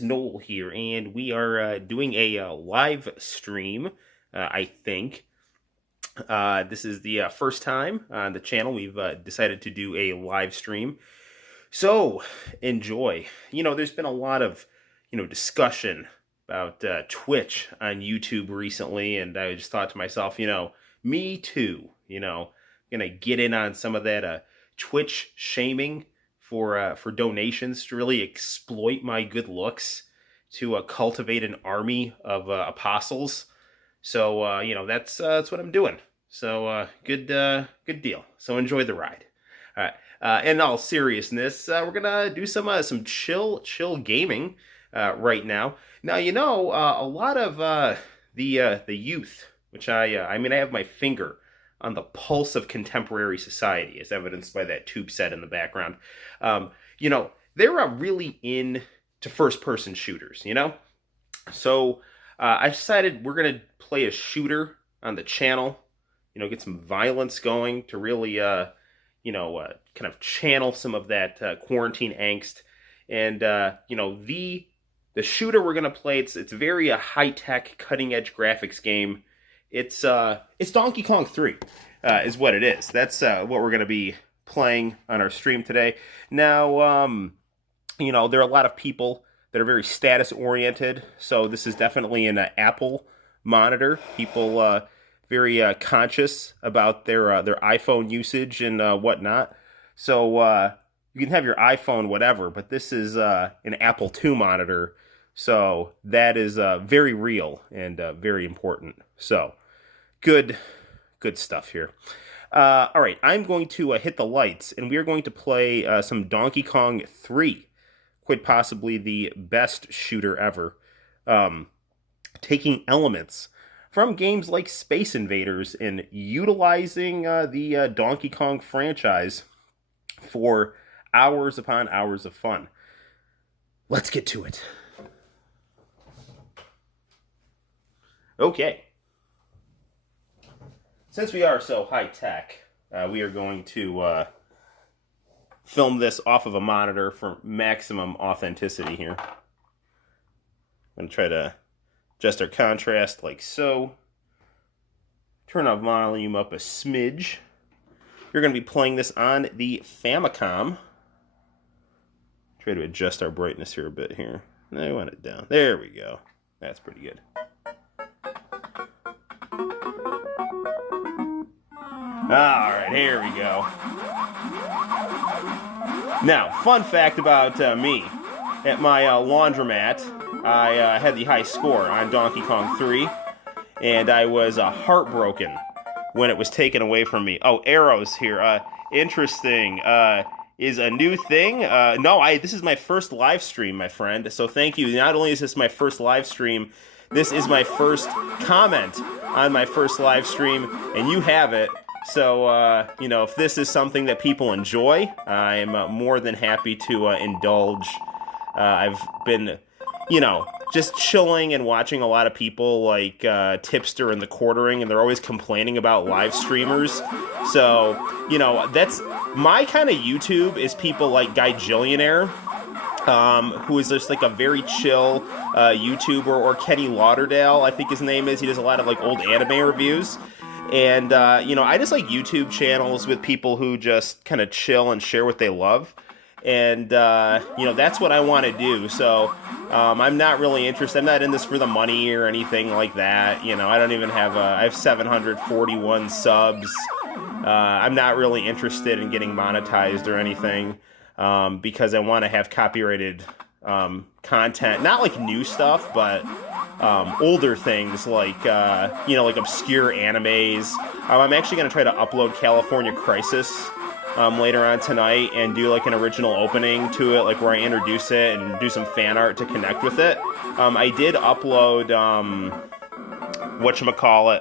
Noel here, and we are doing a live stream. I think this is the first time on the channel we've decided to do a live stream. So enjoy. There's been a lot of discussion about Twitch on YouTube recently, and I just thought to myself, me too. Gonna get in on some of that Twitch shaming for donations to really exploit my good looks to cultivate an army of apostles. So that's what I'm doing. So good deal. So enjoy the ride. All right. In all seriousness, we're gonna do some chill gaming right now. Now a lot of the youth, which I have my finger on the pulse of contemporary society, as evidenced by that tube set in the background. They're really into first-person shooters, So I decided we're going to play a shooter on the channel, get some violence going to really, kind of channel some of that quarantine angst. And, the shooter we're going to play, it's very high-tech, cutting-edge graphics game. It's Donkey Kong 3 is what it is. That's what we're going to be playing on our stream today. Now, there are a lot of people that are very status-oriented, so this is definitely an Apple monitor. People very conscious about their iPhone usage and whatnot. So you can have your iPhone, whatever, but this is an Apple II monitor, so that is very real and very important. So, good stuff here. All right, I'm going to hit the lights, and we are going to play some Donkey Kong 3, quite possibly the best shooter ever, taking elements from games like Space Invaders and utilizing the Donkey Kong franchise for hours upon hours of fun. Let's get to it. Okay. Since we are so high-tech, we are going to film this off of a monitor for maximum authenticity here. I'm going to try to adjust our contrast like so. Turn our volume up a smidge. You're going to be playing this on the Famicom. Try to adjust our brightness here a bit here. I want it down. There we go. That's pretty good. Alright, here we go. Now, fun fact about me. At my laundromat, I had the high score on Donkey Kong 3, and I was heartbroken when it was taken away from me. Oh, arrows here. Interesting. Is a new thing? No, this is my first live stream, my friend, so thank you. Not only is this my first live stream, this is my first comment on my first live stream, and you have it. So, if this is something that people enjoy, I'm more than happy to indulge. I've been, just chilling and watching a lot of people like Tipster and The Quartering, and they're always complaining about live streamers. So, that's my kind of YouTube is people like Guy Jillionaire, who is just like a very chill YouTuber, or Kenny Lauderdale, I think his name is. He does a lot of like old anime reviews. And, I just like YouTube channels with people who just kind of chill and share what they love. And, that's what I want to do. So, I'm not really interested. I'm not in this for the money or anything like that. I don't even have I have 741 subs. I'm not really interested in getting monetized or anything, because I want to have copyrighted content. Not like new stuff, but older things like, like obscure animes. I'm actually going to try to upload California Crisis later on tonight and do like an original opening to it, like where I introduce it and do some fan art to connect with it. I did upload, whatchamacallit,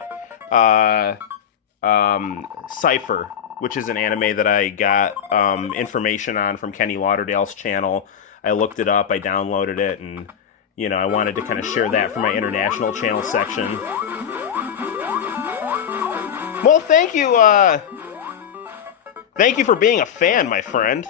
Cypher, which is an anime that I got information on from Kenny Lauderdale's channel. I looked it up, I downloaded it, and I wanted to kind of share that for my international channel section. Well, thank you, thank you for being a fan, my friend.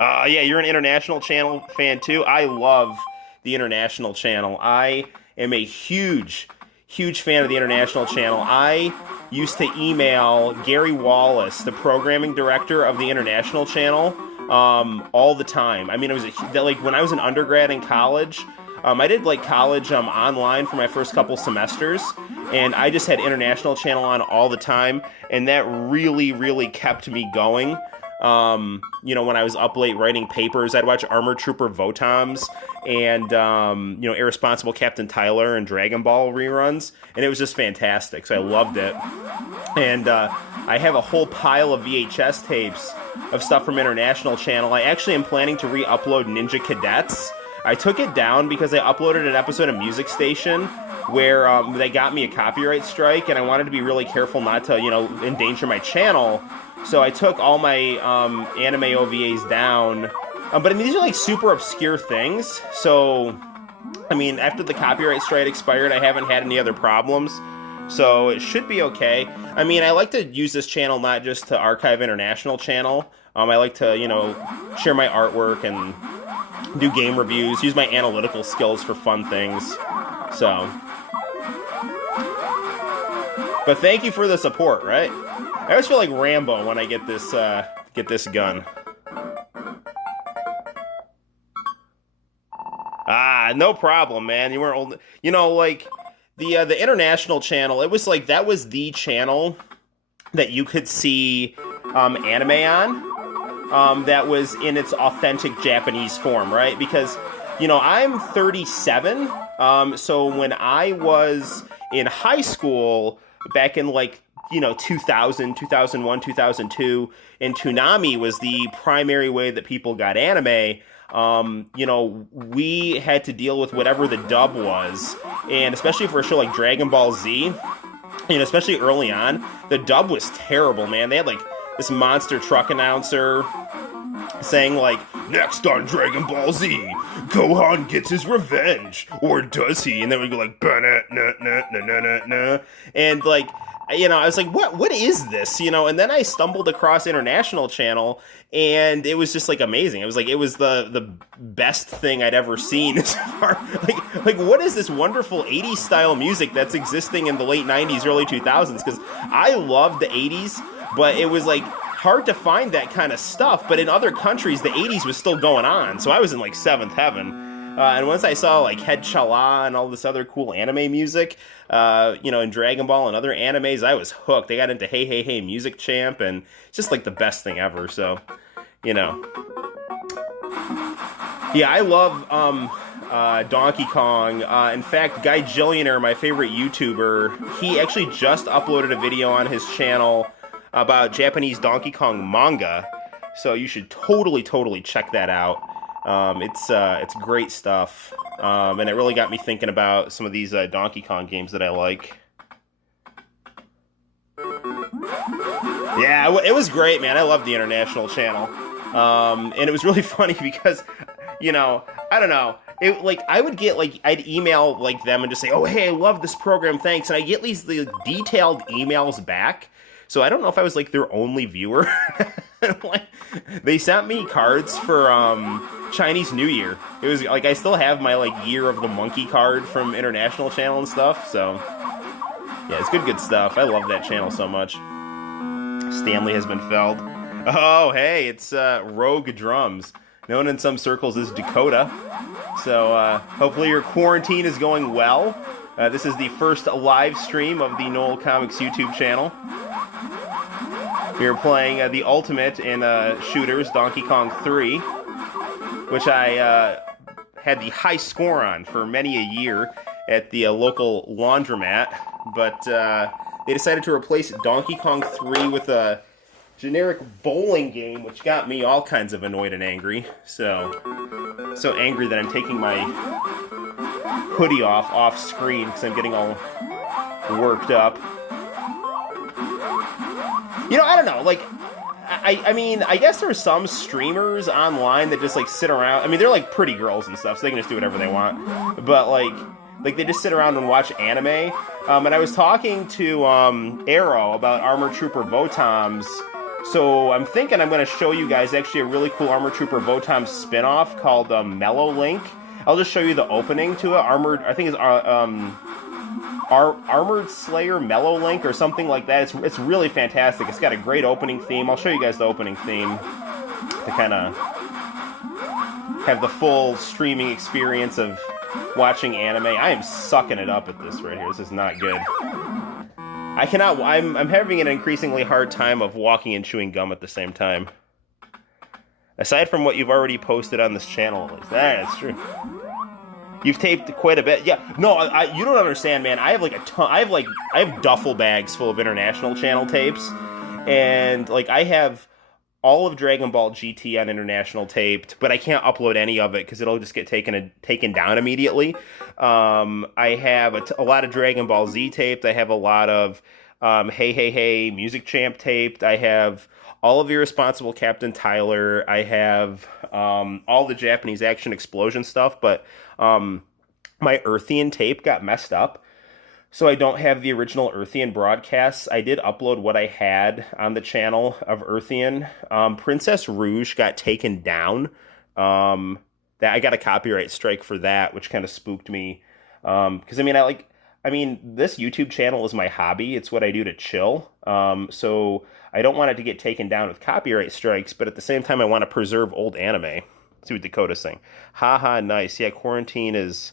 Yeah, you're an International Channel fan too. I love the International Channel. I am a huge fan of the International Channel. I used to email Gary Wallace, the programming director of the International Channel, all the time. I mean, it was like when I was an undergrad in college. I did like college online for my first couple semesters, and I just had International Channel on all the time, and that really kept me going. You know, when I was up late writing papers, I'd watch Armor Trooper Votams and, you know, Irresponsible Captain Tyler and Dragon Ball reruns, and it was just fantastic, so I loved it. And I have a whole pile of VHS tapes of stuff from International Channel. I actually am planning to re-upload Ninja Cadets. I took it down because I uploaded an episode of Music Station where they got me a copyright strike, and I wanted to be really careful not to, you know, endanger my channel. So I took all my anime OVAs down. But I mean, these are like super obscure things. So, I mean, after the copyright strike expired, I haven't had any other problems. So it should be okay. I mean, I like to use this channel not just to archive International Channel. I like to, you know, share my artwork and do game reviews, use my analytical skills for fun things. So, but thank you for the support, right? I always feel like Rambo when I get this gun. Ah, no problem, man. You weren't old. You know, like the International Channel. It was like that was the channel that you could see anime on. That was in its authentic Japanese form, right? Because, you know, I'm 37, so when I was in high school, back in, like, you know, 2000, 2001, 2002, and Toonami was the primary way that people got anime. You know, we had to deal with whatever the dub was, and especially for a show like Dragon Ball Z, you know, especially early on, the dub was terrible, man. They had, like, this monster truck announcer saying, like, next on Dragon Ball Z, Gohan gets his revenge, or does he? And then we go like, and like, you know, I was like, what is this? You know, and then I stumbled across International Channel, and it was just like amazing. It was the best thing I'd ever seen as far like what is this wonderful 80s style music that's existing in the late 90s, early 2000s? Because I loved the 80s, but it was like hard to find that kind of stuff. But in other countries, the 80s was still going on, so I was in like seventh heaven. And once I saw like Head Chala and all this other cool anime music, you know, in Dragon Ball and other animes, I was hooked. They got into Hey Hey Hey Music Champ, and it's just like the best thing ever. So, you know, yeah, I love Donkey Kong. In fact, Guy Jillionaire, my favorite YouTuber, he actually just uploaded a video on his channel about Japanese Donkey Kong manga. So you should totally check that out. It's great stuff, and it really got me thinking about some of these Donkey Kong games that I like. Yeah, it was great, man. I loved the International Channel, and it was really funny because, you know, I don't know. It, like, I would get, like, I'd email, like, them and just say, oh, hey, I love this program, thanks, and I get these detailed emails back. So I don't know if I was, like, their only viewer. Like, they sent me cards for Chinese New Year. It was like I still have my like Year of the Monkey card from International Channel and stuff. So yeah, it's good stuff. I love that channel so much. Stanley has been felled. Oh hey, it's Rogue Drums, known in some circles as Dakota. So hopefully your quarantine is going well. This is the first live stream of the Noel ComiX YouTube channel. We are playing the ultimate in shooters, Donkey Kong 3, which I had the high score on for many a year at the local laundromat, but they decided to replace Donkey Kong 3 with a generic bowling game, which got me all kinds of annoyed and angry. So angry that I'm taking my hoodie off screen because I'm getting all worked up. You know, I don't know, like, I mean, I guess there's some streamers online that just, like, sit around. I mean, they're, like, pretty girls and stuff, so they can just do whatever they want. But, like they just sit around and watch anime. And I was talking to Arrow about Armor Trooper Votom's So I'm thinking I'm going to show you guys actually a really cool Armored Trooper Votom spin-off called Mellow Link. I'll just show you the opening to it. I think it's Armored Slayer Mellow Link or something like that. It's really fantastic. It's got a great opening theme. I'll show you guys the opening theme to kind of have the full streaming experience of watching anime. I am sucking it up at this right here. This is not good. I cannot. I'm having an increasingly hard time of walking and chewing gum at the same time. Aside from what you've already posted on this channel, at least. That's true. You've taped quite a bit. Yeah. No, you don't understand, man. I have like a ton. I have duffel bags full of international channel tapes, and like I have all of Dragon Ball GT on international taped, but I can't upload any of it because it'll just get taken down immediately. I have a lot of Dragon Ball Z taped. I have a lot of Hey Hey Hey Music Champ taped. I have all of Irresponsible Captain Tyler. I have all the Japanese Action Explosion stuff, but my Earthian tape got messed up. So I don't have the original Earthian broadcasts. I did upload what I had on the channel of Earthian. Princess Rouge got taken down. That I got a copyright strike for that, which kind of spooked me. Because this YouTube channel is my hobby. It's what I do to chill. So I don't want it to get taken down with copyright strikes, but at the same time I want to preserve old anime. Let's see what Dakota's saying. Haha, nice. Yeah, quarantine is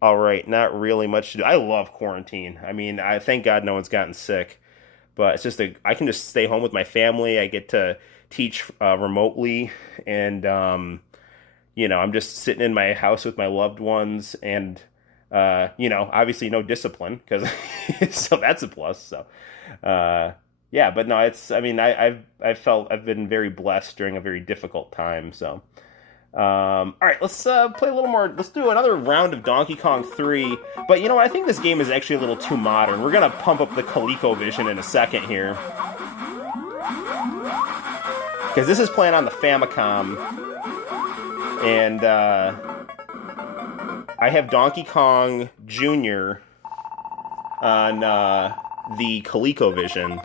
all right, not really much to do. I love quarantine. I mean, I thank God no one's gotten sick. But it's just I can just stay home with my family. I get to teach remotely. And, I'm just sitting in my house with my loved ones. And, obviously no discipline. So that's a plus. So, yeah, but no, I've been very blessed during a very difficult time. So. All right, let's play a little more. Let's do another round of Donkey Kong 3. But you know what? I think this game is actually a little too modern. We're going to pump up the ColecoVision in a second here. Because this is playing on the Famicom. And I have Donkey Kong Jr. on the ColecoVision.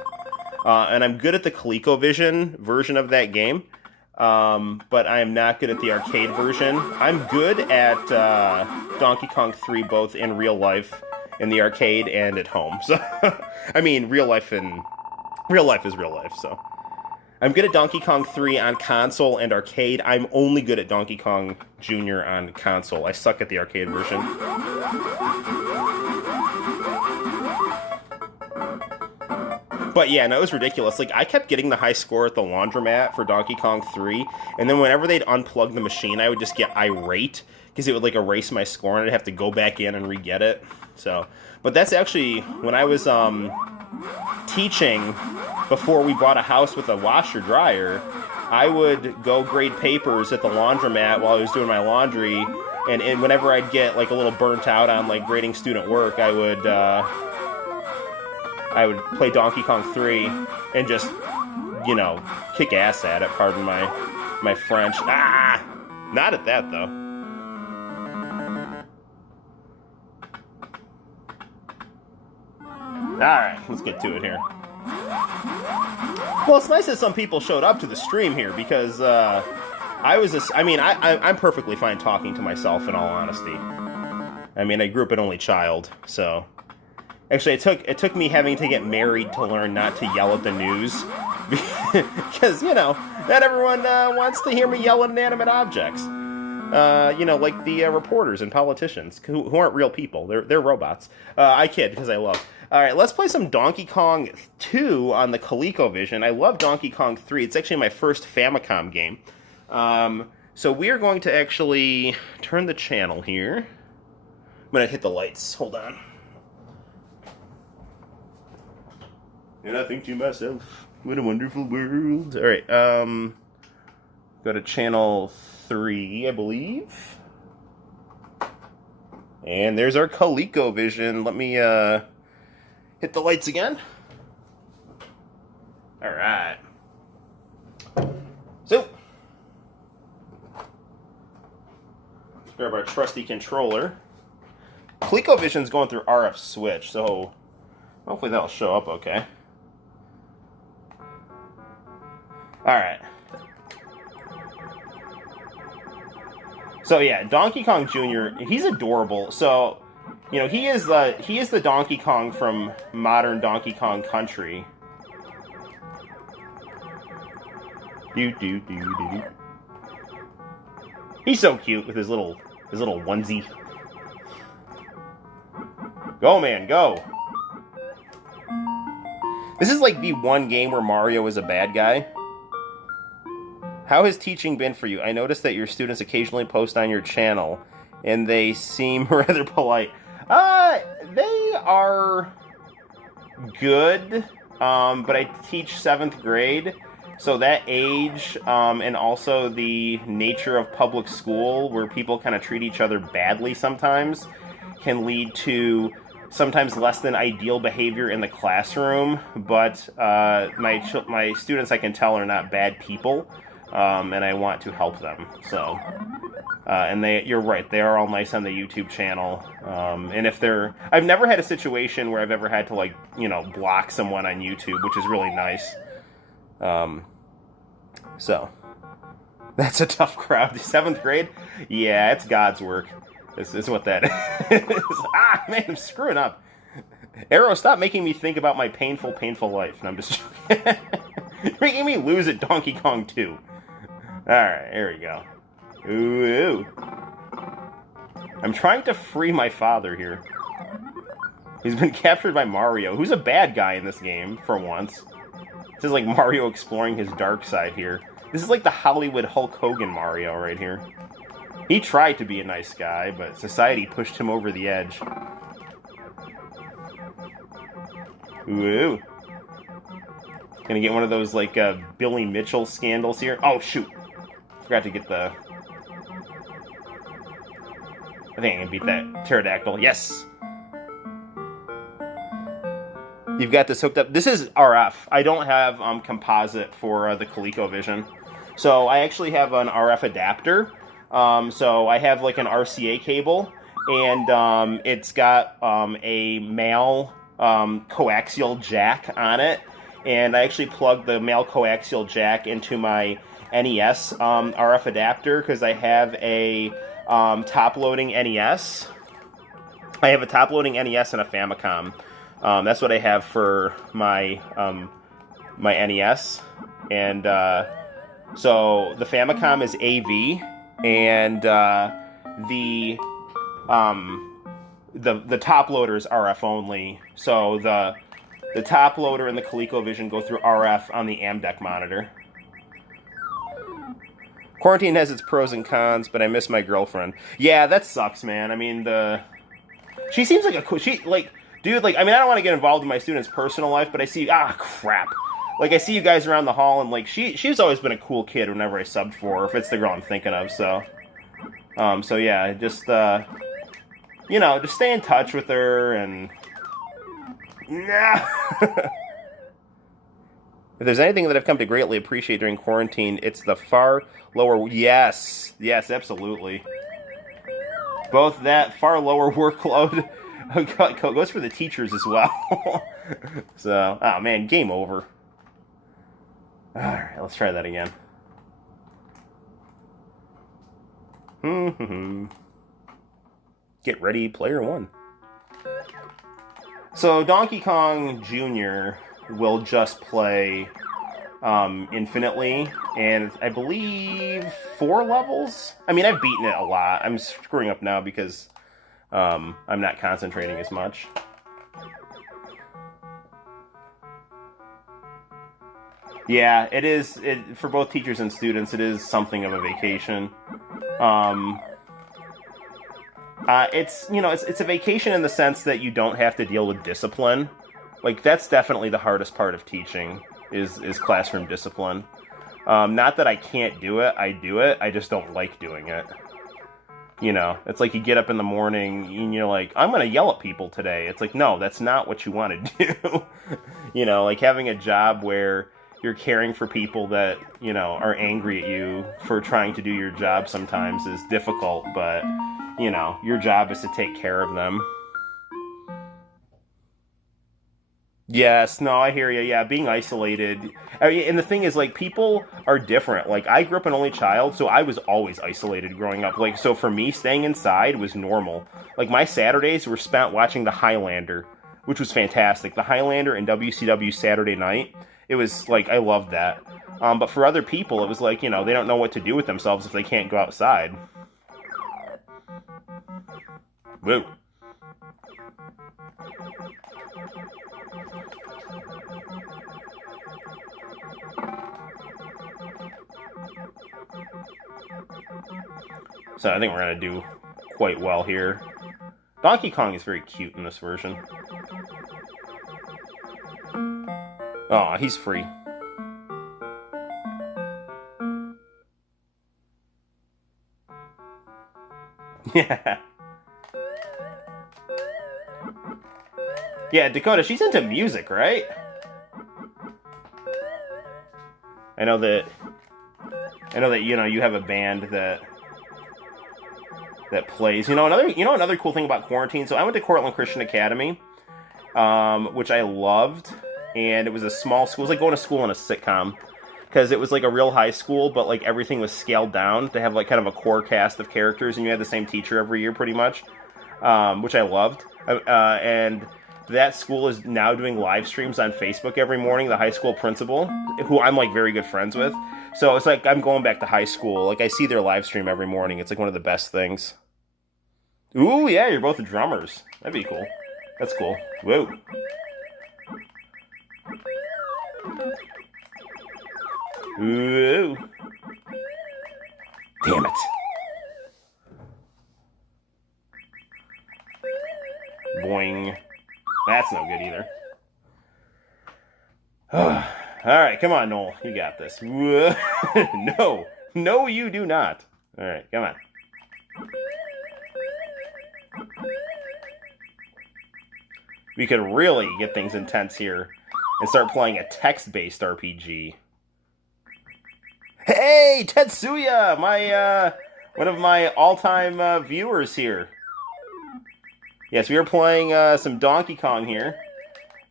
And I'm good at the ColecoVision version of that game. But I am not good at the arcade version. I'm good at Donkey Kong 3 both in real life, in the arcade, and at home. So, I mean, real life is real life, so. I'm good at Donkey Kong 3 on console and arcade. I'm only good at Donkey Kong Jr. on console. I suck at the arcade version. But yeah, no, it was ridiculous. Like, I kept getting the high score at the laundromat for Donkey Kong 3, and then whenever they'd unplug the machine, I would just get irate, because it would, like, erase my score, and I'd have to go back in and re-get it. So, but that's actually, when I was teaching, before we bought a house with a washer-dryer, I would go grade papers at the laundromat while I was doing my laundry, and whenever I'd get, like, a little burnt out on, like, grading student work, I would play Donkey Kong 3 and just, kick ass at it, pardon my French. Ah! Not at that, though. Alright, let's get to it here. Well, it's nice that some people showed up to the stream here, because, I'm perfectly fine talking to myself, in all honesty. I mean, I grew up an only child, so... Actually, it took me having to get married to learn not to yell at the news. Because, not everyone wants to hear me yell at inanimate objects. Like the reporters and politicians, who aren't real people. They're robots. I kid, because I love. Alright, let's play some Donkey Kong 2 on the ColecoVision. I love Donkey Kong 3. It's actually my first Famicom game. So we are going to actually turn the channel here. I'm going to hit the lights. Hold on. And I think to myself, what a wonderful world. Alright, go to channel 3, I believe. And there's our ColecoVision. Let me hit the lights again. Alright. So, let's grab our trusty controller. ColecoVision's going through RF switch, so hopefully that'll show up okay. So yeah, Donkey Kong Jr., he's adorable. So, you know, he is the Donkey Kong from modern Donkey Kong Country. He's so cute with his little onesie. Go, man, go. This is like the one game where Mario is a bad guy. How has teaching been for you? I noticed that your students occasionally post on your channel, and they seem rather polite. They are good, but I teach 7th grade, so that age, and also the nature of public school, where people kind of treat each other badly sometimes, can lead to sometimes less than ideal behavior in the classroom, but my students, I can tell, are not bad people, and I want to help them. So, and you're right, they are all nice on the YouTube channel. And if I've never had a situation where I've ever had to, like, you know, block someone on YouTube, which is really nice. So, that's a tough crowd. 7th grade? Yeah, it's God's work. This is what that is. Ah, man, I'm screwing up. Arrow, stop making me think about my painful, painful life. And I'm just You're making me lose at Donkey Kong 2. Alright, there we go. Ooh. I'm trying to free my father here. He's been captured by Mario, who's a bad guy in this game, for once. This is like Mario exploring his dark side here. This is like the Hollywood Hulk Hogan Mario right here. He tried to be a nice guy, but society pushed him over the edge. Ooh. Gonna get one of those, like, Billy Mitchell scandals here. Oh, shoot. Forgot to get the... I think I can beat that pterodactyl. Yes! You've got this hooked up. This is RF. I don't have composite for the ColecoVision. So I actually have an RF adapter. So I have like an RCA cable, and it's got a male coaxial jack on it. And I actually plugged the male coaxial jack into my NES RF adapter because I have a top-loading NES. I have a top-loading NES and a Famicom. That's what I have for my my NES, and so the Famicom is AV, and the top loader is RF only. So the top loader and the ColecoVision go through RF on the Amdec monitor. Quarantine has its pros and cons, but I miss my girlfriend. Yeah, that sucks, man. I mean, she seems like a cool... Dude, I mean, I don't want to get involved in my students' personal life, but I see... Ah, crap. Like, I see you guys around the hall, and, like, she's always been a cool kid whenever I subbed for her, if it's the girl I'm thinking of, so... So, yeah, just, you know, just stay in touch with her, and... Nah! If there's anything that I've come to greatly appreciate during quarantine, it's the far lower... Yes! Yes, absolutely. Both that far lower workload... goes for the teachers as well. So, oh man, game over. Alright, let's try that again. Get ready, player one. So, Donkey Kong Jr. will just play infinitely, and I believe 4 levels? I mean, I've beaten it a lot. I'm screwing up now because... I'm not concentrating as much. Yeah, it is, for both teachers and students, it is something of a vacation. It's, you know, it's a vacation in the sense that you don't have to deal with discipline. Like, that's definitely the hardest part of teaching, is classroom discipline. Not that I can't do it, I do it, I just don't like doing it. You know, it's like you get up in the morning and you're like, I'm going to yell at people today. It's like, no, that's not what you want to do. You know, like having a job where you're caring for people that, you know, are angry at you for trying to do your job sometimes is difficult, but, you know, your job is to take care of them. Yes, no, I hear you. Yeah, being isolated. And the thing is, like, people are different. Like, I grew up an only child, so I was always isolated growing up. Like, so for me, staying inside was normal. Like, my Saturdays were spent watching The Highlander, which was fantastic. The Highlander and WCW Saturday Night. It was, like, I loved that. But for other people, it was like, you know, they don't know what to do with themselves if they can't go outside. Woo. So I think we're going to do quite well here. Donkey Kong is very cute in this version. Oh, he's free. Yeah. Yeah, Dakota, she's into music, right? I know that you know you have a band that plays. Another cool thing about quarantine. So I went to Cortland Christian Academy, which I loved, and it was a small school. It was like going to school in a sitcom, because it was like a real high school, but like everything was scaled down to have like kind of a core cast of characters, and you had the same teacher every year pretty much, which I loved. And that school is now doing live streams on Facebook every morning. The high school principal, who I'm like very good friends with. So it's like I'm going back to high school. Like I see their live stream every morning. It's like one of the best things. Ooh, yeah, you're both drummers. That'd be cool. That's cool. Whoa. Ooh. Damn it. Boing. That's no good either. Alright, come on, Noel. You got this. No. No, you do not. Alright, come on. We could really get things intense here and start playing a text-based RPG. Hey, Tetsuya! One of my all-time viewers here. Yes, we are playing some Donkey Kong here.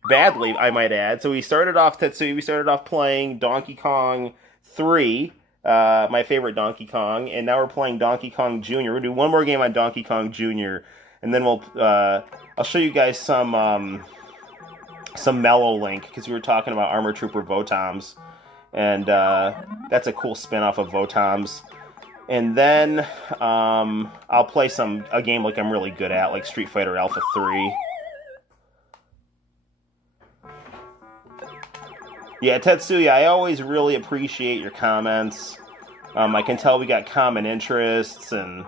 Badly, I might add. So we started off, Tetsuya, we started off playing Donkey Kong 3, my favorite Donkey Kong, and now we're playing Donkey Kong Jr. We're going to do one more game on Donkey Kong Jr., and then I'll show you guys some Mellow Link, because we were talking about Armor Trooper Votoms, and that's a cool spin-off of Votoms. And then I'll play a game like I'm really good at, like Street Fighter Alpha 3. Yeah, Tetsuya, I always really appreciate your comments. I can tell we got common interests, and,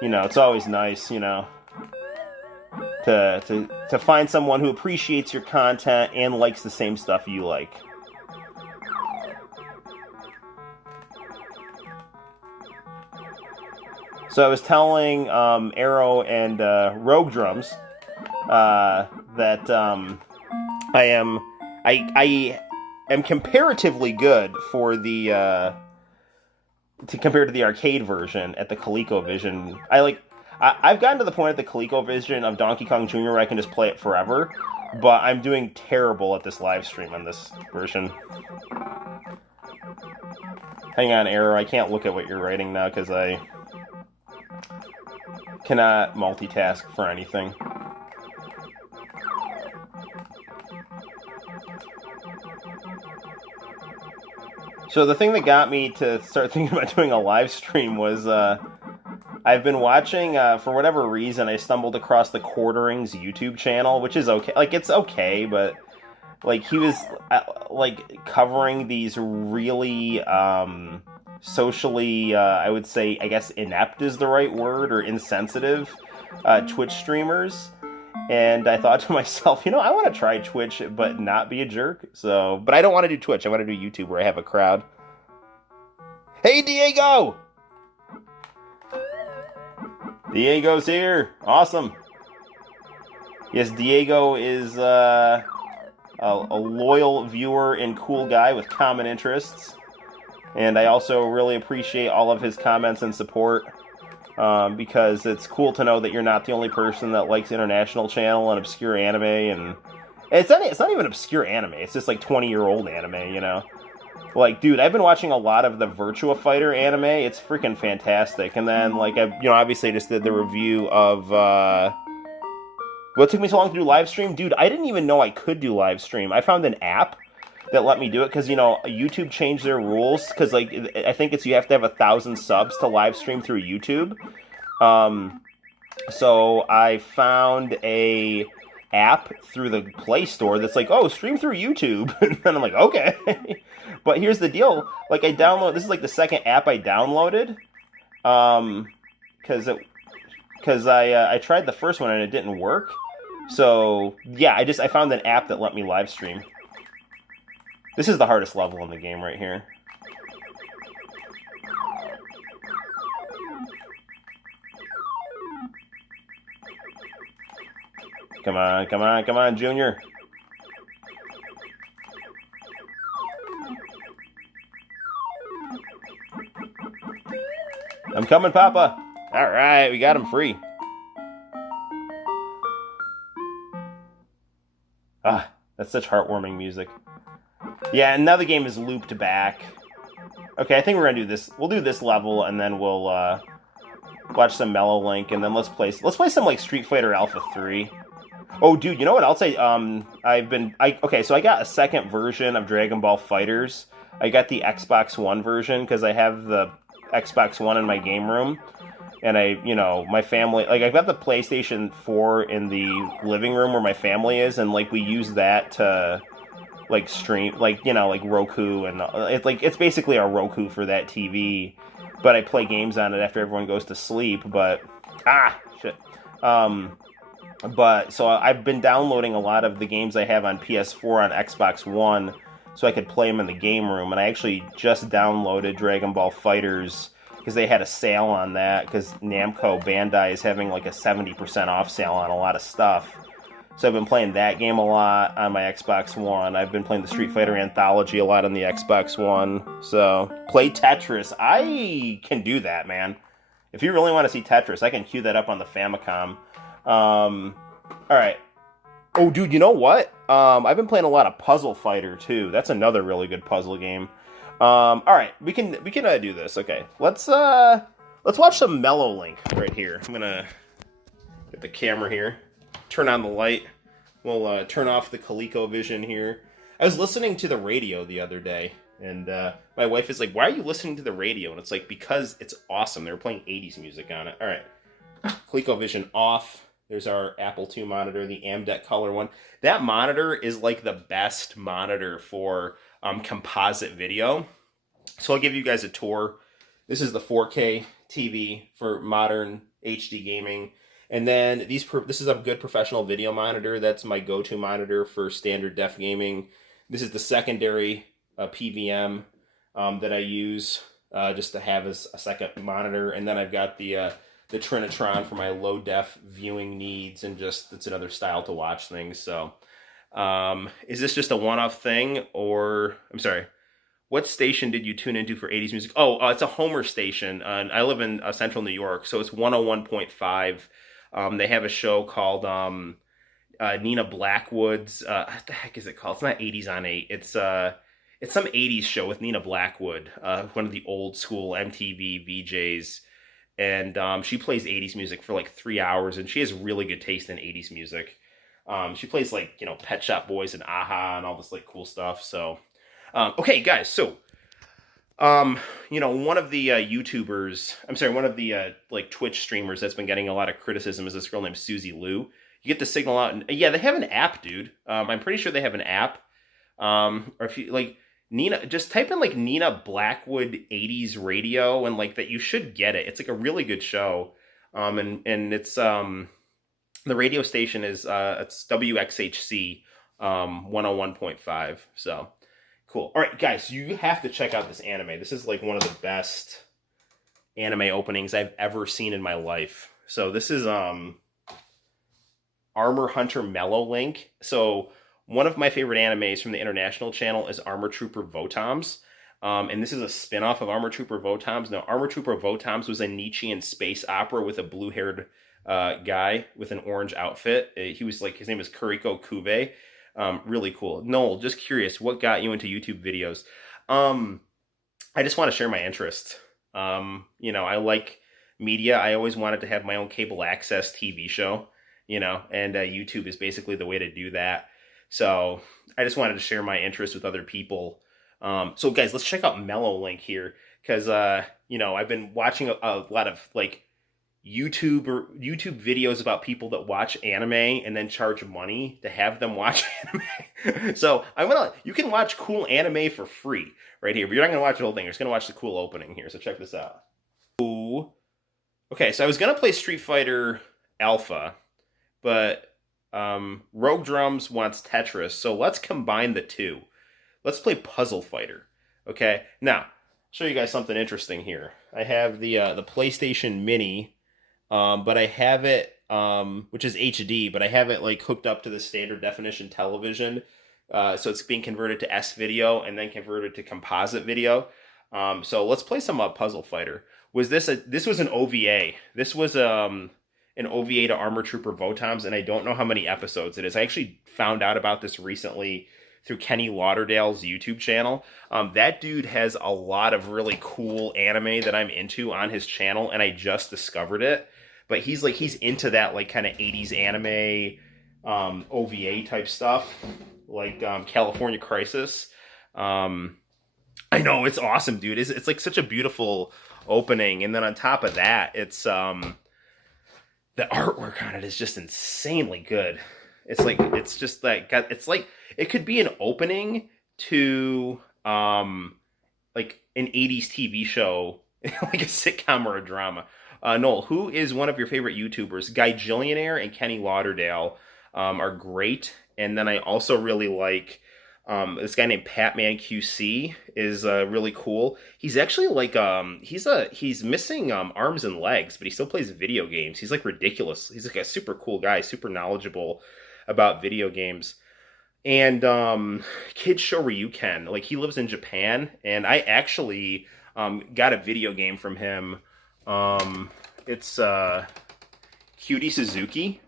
you know, it's always nice, you know, to find someone who appreciates your content and likes the same stuff you like. So I was telling Arrow and Rogue Drums that I am comparatively good for the compared to the arcade version at the ColecoVision. I've gotten to the point at the ColecoVision of Donkey Kong Jr. where I can just play it forever, but I'm doing terrible at this live stream on this version. Hang on, Arrow, I can't look at what you're writing now because I cannot multitask for anything. So the thing that got me to start thinking about doing a live stream was I've been watching, for whatever reason, I stumbled across the Quartering's YouTube channel, which is okay. Like, it's okay, but like he was like covering these really socially, I would say, I guess inept is the right word, or insensitive Twitch streamers. And I thought to myself, you know, I want to try Twitch, but not be a jerk. So, but I don't want to do Twitch. I want to do YouTube where I have a crowd. Hey, Diego! Diego's here. Awesome. Yes, Diego is a loyal viewer and cool guy with common interests. And I also really appreciate all of his comments and support. Because it's cool to know that you're not the only person that likes International Channel and obscure anime It's not even obscure anime. It's just like 20-year-old anime, you know. Like, dude, I've been watching a lot of the Virtua Fighter anime. It's freaking fantastic. And then, like, obviously I just did the review of, what took me so long to do live stream? Dude, I didn't even know I could do live stream. I found an app that let me do it because, you know, YouTube changed their rules because, like, I think you have to have 1,000 subs to live stream through YouTube. So I found a app through the Play Store that's like, oh, stream through YouTube. And I'm like, okay. But here's the deal. Like, this is like the second app I downloaded. Because I tried the first one and it didn't work. So, yeah, I found an app that let me live stream. This is the hardest level in the game right here. Come on, come on, come on, Junior. I'm coming, Papa. All right, we got him free. Ah, that's such heartwarming music. Yeah, and now the game is looped back. Okay, I think we're gonna do this. We'll do this level, and then we'll watch some Mellow Link, and then let's play some like Street Fighter Alpha 3. Oh, dude, you know what else okay, so I got a second version of Dragon Ball FighterZ. I got the Xbox One version because I have the Xbox One in my game room. And my family, like, I've got the PlayStation 4 in the living room where my family is, and, like, we use that to, like, stream, like, you know, like, Roku, and it's basically a Roku for that TV, but I play games on it after everyone goes to sleep, but, shit. But, so I've been downloading a lot of the games I have on PS4 on Xbox One, so I could play them in the game room, and I actually just downloaded Dragon Ball FighterZ, because they had a sale on that, because Namco Bandai is having like a 70% off sale on a lot of stuff. So I've been playing that game a lot on my Xbox One. I've been playing the Street Fighter Anthology a lot on the Xbox One. So, play Tetris. I can do that, man. If you really want to see Tetris, I can cue that up on the Famicom. Alright. Oh, dude, you know what? I've been playing a lot of Puzzle Fighter, too. That's another really good puzzle game. Alright, we can do this. Okay, let's watch some Mellow Link right here. I'm gonna get the camera here, turn on the light. We'll turn off the ColecoVision here. I was listening to the radio the other day, and my wife is like, "Why are you listening to the radio?" And it's like, because it's awesome. They were playing 80s music on it. Alright, ColecoVision off. There's our Apple II monitor, the AMDEC color one. That monitor is like the best monitor for composite video. So I'll give you guys a tour. This is the 4K TV for modern HD gaming. And then this is a good professional video monitor. That's my go-to monitor for standard def gaming. This is the secondary PVM that I use just to have as a second monitor. And then I've got the Trinitron for my low def viewing needs, and just it's another style to watch things. So is this just a one-off thing, or I'm sorry, what station did you tune into for 80s music? Oh, it's a Homer station. I live in central New York, so it's 101.5. They have a show called Nina Blackwood's, what the heck is it called? It's not 80s on 8. It's some 80s show with Nina Blackwood, one of the old school MTV VJs. And she plays 80s music for like 3 hours, and she has really good taste in 80s music. She plays like, you know, Pet Shop Boys and Aha and all this like cool stuff. So, okay, guys. So, you know, one of the one of the like Twitch streamers that's been getting a lot of criticism is this girl named Susie Liu. You get to signal out, and yeah, they have an app, dude. I'm pretty sure they have an app. Or if you like Nina, just type in like Nina Blackwood 80s radio, and like that, you should get it. It's like a really good show. And it's the radio station is it's WXHC 101.5. So cool. All right, guys, you have to check out this anime. This is like one of the best anime openings I've ever seen in my life. So this is Armor Hunter Mellow Link. So one of my favorite animes from the International Channel is Armor Trooper Votoms. And this is a spin-off of Armor Trooper Votoms. Now, Armor Trooper Votoms was a Nietzschean space opera with a blue-haired guy with an orange outfit. He was like, his name is Kuriko Kuve. Really cool. Noel, just curious, what got you into YouTube videos? Um, I just want to share my interest. I like media. I always wanted to have my own cable access TV show, and YouTube is basically the way to do that. So I just wanted to share my interest with other people. So guys, let's check out Mellow Link here because I've been watching a lot of like YouTube videos about people that watch anime and then charge money to have them watch anime. So you can watch cool anime for free right here, but you're not gonna watch the whole thing. You're just gonna watch the cool opening here. So check this out. Ooh. Okay, so I was gonna play Street Fighter Alpha, but Rogue Drums wants Tetris, so let's combine the two. Let's play Puzzle Fighter. Okay, now show you guys something interesting here. I have the PlayStation Mini. But I have it, which is HD, but I have it like hooked up to the standard definition television. So it's being converted to S video and then converted to composite video. So let's play some Puzzle Fighter. This was an OVA. This was an OVA to Armor Trooper Votoms, and I don't know how many episodes it is. I actually found out about this recently through Kenny Lauderdale's YouTube channel. That dude has a lot of really cool anime that I'm into on his channel, and I just discovered it. But he's into that like kind of 80s anime OVA type stuff, like California Crisis. I know, it's awesome, dude. It's like such a beautiful opening, and then on top of that, it's the artwork on it is just insanely good. It's like it could be an opening to like an 80s TV show, like a sitcom or a drama. Noel, who is one of your favorite YouTubers? Guy Jillionaire and Kenny Lauderdale are great. And then I also really like this guy named Patman QC is really cool. He's actually like he's missing arms and legs, but he still plays video games. He's like ridiculous. He's like a super cool guy, super knowledgeable about video games. And Kid Shoryuken, like he lives in Japan, and I actually got a video game from him. It's Cutie Suzuki,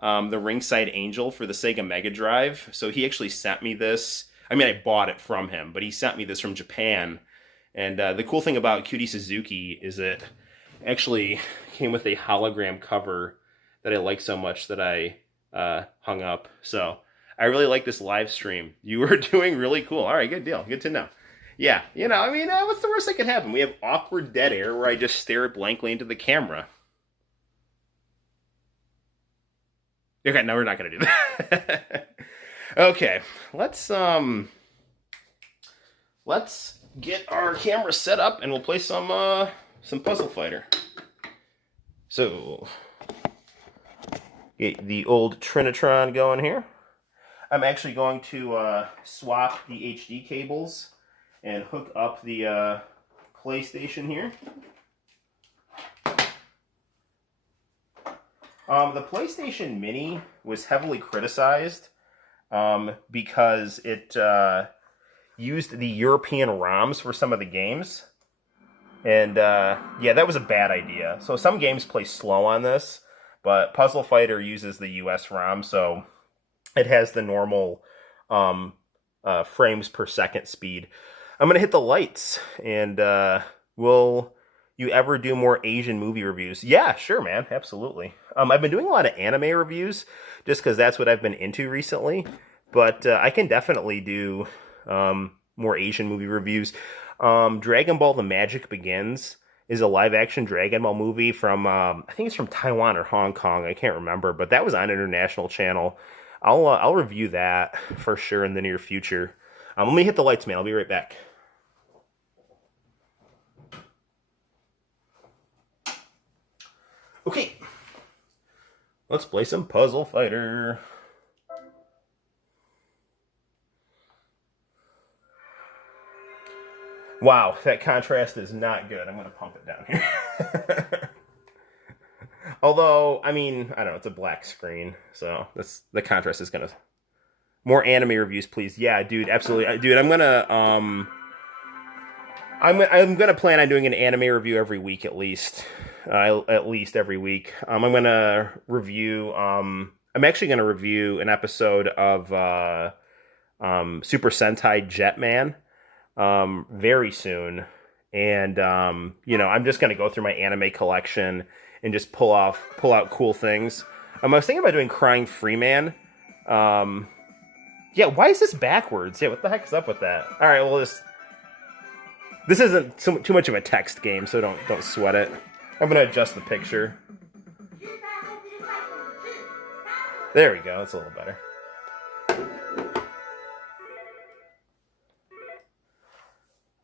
the Ringside Angel for the Sega Mega Drive. So he actually sent me this. I mean, I bought it from him, but he sent me this from Japan. And the cool thing about Cutie Suzuki is it actually came with a hologram cover that I like so much that I hung up. So I really like this live stream. You were doing really cool. All right, good deal. Good to know. Yeah, what's the worst that could happen? We have awkward dead air where I just stare blankly into the camera. Okay, no, we're not going to do that. Okay, let's get our camera set up and we'll play some Puzzle Fighter. So, get the old Trinitron going here. I'm actually going to swap the HD cables and hook up the PlayStation here. The PlayStation Mini was heavily criticized because it used the European ROMs for some of the games. And yeah, that was a bad idea. So some games play slow on this, but Puzzle Fighter uses the US ROM, so it has the normal frames per second speed. I'm going to hit the lights, and will you ever do more Asian movie reviews? Yeah, sure, man. Absolutely. I've been doing a lot of anime reviews just because that's what I've been into recently, but I can definitely do more Asian movie reviews. Dragon Ball The Magic Begins is a live-action Dragon Ball movie from, I think it's from Taiwan or Hong Kong. I can't remember, but that was on an international channel. I'll review that for sure in the near future. Let me hit the lights, man. I'll be right back. Okay, let's play some Puzzle Fighter. Wow, that contrast is not good. I'm going to pump it down here. Although, I mean, I don't know, it's a black screen, so the contrast is going to... More anime reviews, please. Yeah, dude, absolutely. Dude, I'm gonna plan on doing an anime review every week at least. At least every week. I'm gonna review I'm actually going to review an episode of Super Sentai Jetman very soon. And, I'm just going to go through my anime collection and just pull out cool things. I was thinking about doing Crying Freeman. Yeah, why is this backwards? Yeah, what the heck is up with that? All right, well, this isn't too much of a text game, so don't sweat it. I'm going to adjust the picture. There we go, that's a little better.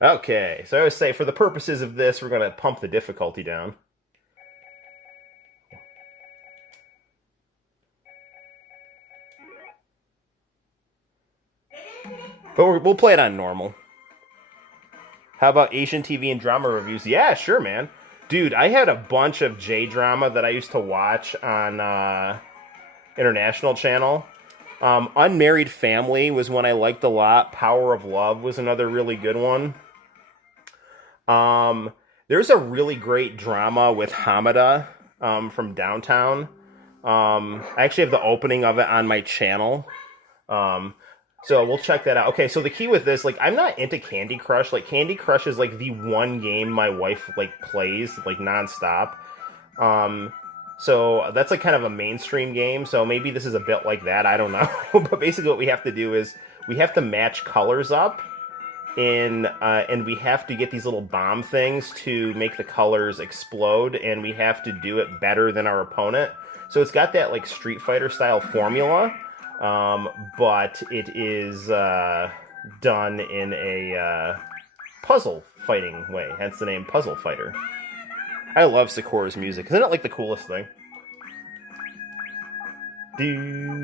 Okay, so I would say for the purposes of this, we're going to pump the difficulty down. But we'll play it on normal. How about Asian TV and drama reviews? Yeah, sure, man. Dude, I had a bunch of J-drama that I used to watch on International Channel. Unmarried Family was one I liked a lot. Power of Love was another really good one. There's a really great drama with Hamada from Downtown. I actually have the opening of it on my channel. So we'll check that out. Okay, so the key with this, like, I'm not into Candy Crush. Like, Candy Crush is, like, the one game my wife, like, plays, like, nonstop. So that's, like, kind of a mainstream game. So maybe this is a bit like that. I don't know. But basically what we have to do is we have to match colors up. And we have to get these little bomb things to make the colors explode. And we have to do it better than our opponent. So it's got that, like, Street Fighter style formula. But it is done in a puzzle fighting way, hence the name Puzzle Fighter. I love Sakura's music. Isn't it like the coolest thing? Do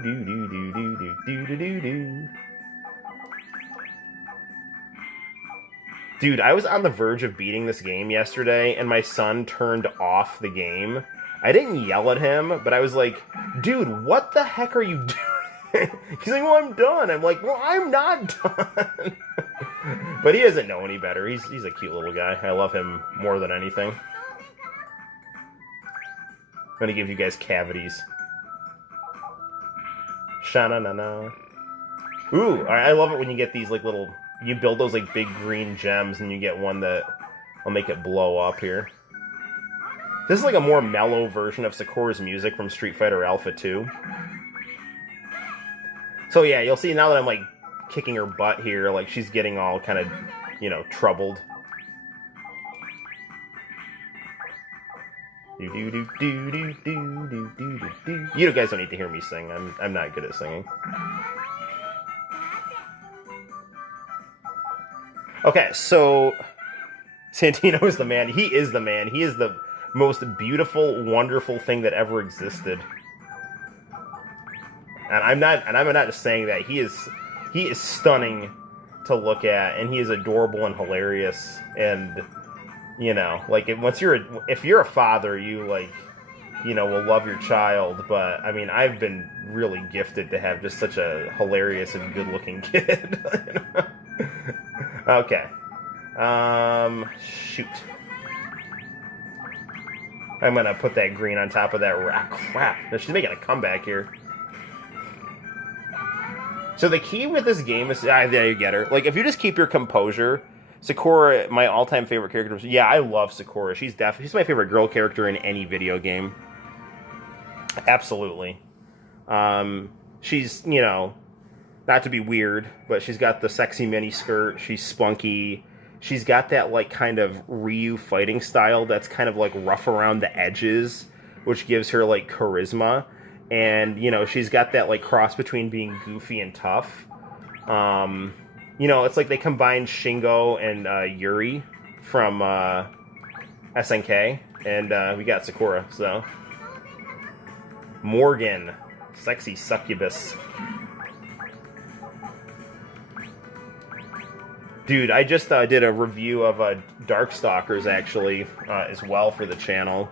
do do do do do do do do. Dude, I was on the verge of beating this game yesterday, and my son turned off the game. I didn't yell at him, but I was like, dude, what the heck are you doing? He's like, well, I'm done. I'm like, well, I'm not done. But he doesn't know any better. He's a cute little guy. I love him more than anything. I'm going to give you guys cavities. Sha-na-na-na. Ooh, I love it when you get these, like, little... You build those, like, big green gems, and you get one that will make it blow up here. This is, like, a more mellow version of Sakura's music from Street Fighter Alpha 2. So yeah, you'll see now that I'm, like, kicking her butt here, like, she's getting all kind of, troubled. You guys don't need to hear me sing. I'm not good at singing. Okay, so Santino is the man. He is the man. He is the most beautiful, wonderful thing that ever existed. And I'm not just saying that. He is stunning to look at, and he is adorable and hilarious. And like if you're a father, you will love your child. But I mean, I've been really gifted to have just such a hilarious and good-looking kid. Okay. Shoot. I'm gonna put that green on top of that rock. Crap. She's making a comeback here. So the key with this game is... there you get her. Like, if you just keep your composure... Sakura, my all-time favorite character... Yeah, I love Sakura. She's my favorite girl character in any video game. Absolutely. She's, not to be weird, but she's got the sexy miniskirt. She's spunky. She's got that, like, kind of Ryu fighting style that's kind of, like, rough around the edges, which gives her, like, charisma. And, she's got that, like, cross between being goofy and tough. It's like they combined Shingo and Yuri from SNK. And we got Sakura, so... Morgan. Sexy succubus. Dude, I just did a review of Darkstalkers, actually, as well for the channel.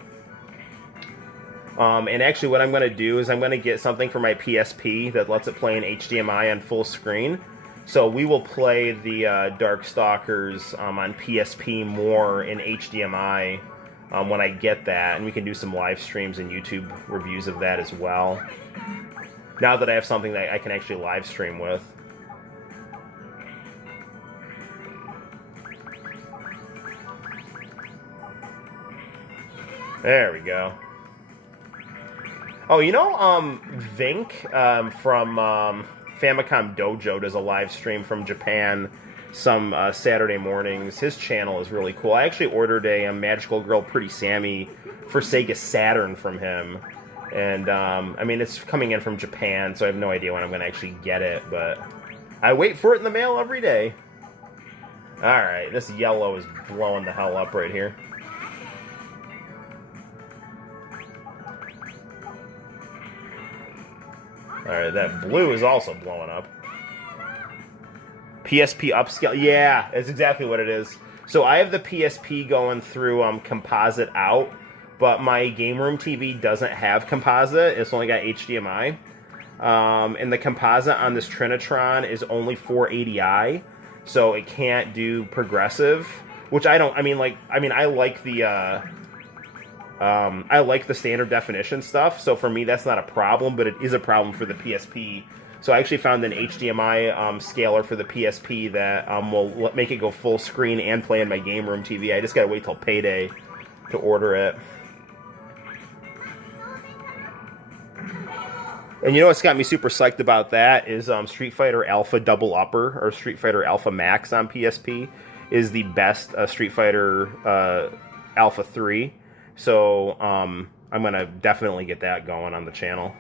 And actually what I'm going to do is I'm going to get something for my PSP that lets it play in HDMI on full screen. So we will play the Darkstalkers on PSP more in HDMI when I get that. And we can do some live streams and YouTube reviews of that as well. now that I have something that I can actually live stream with. There we go. Oh, you know, Vink from Famicom Dojo does a live stream from Japan some Saturday mornings. His channel is really cool. I actually ordered a Magical Girl Pretty Sammy for Sega Saturn from him. And, I mean, it's coming in from Japan, so I have no idea when I'm going to actually get it, but I wait for it in the mail every day. Alright, this yellow is blowing the hell up right here. Alright, that blue is also blowing up. PSP upscale. Yeah, that's exactly what it is. So I have the PSP going through composite out, but my game room TV doesn't have composite. It's only got HDMI. And the composite on this Trinitron is only 480i, so it can't do progressive, which I don't. I mean, I like the standard definition stuff, so for me that's not a problem, but it is a problem for the PSP. So I actually found an HDMI scaler for the PSP that will make it go full screen and play in my game room TV. I just gotta wait till payday to order it. And you know what's got me super psyched about that is Street Fighter Alpha Double Upper, or Street Fighter Alpha Max on PSP, is the best Street Fighter Alpha 3. So I'm going to definitely get that going on the channel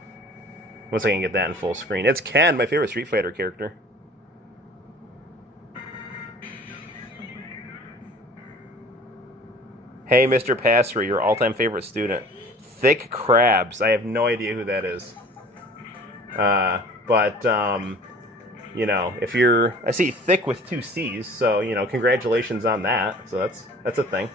once I can get that in full screen. It's Ken, my favorite Street Fighter character. Hey, Mr. Passery, your all-time favorite student. Thick Crabs. I have no idea who that is. But you know, if you're... I see thick with 2 C's, so, you know, congratulations on that. So that's a thing.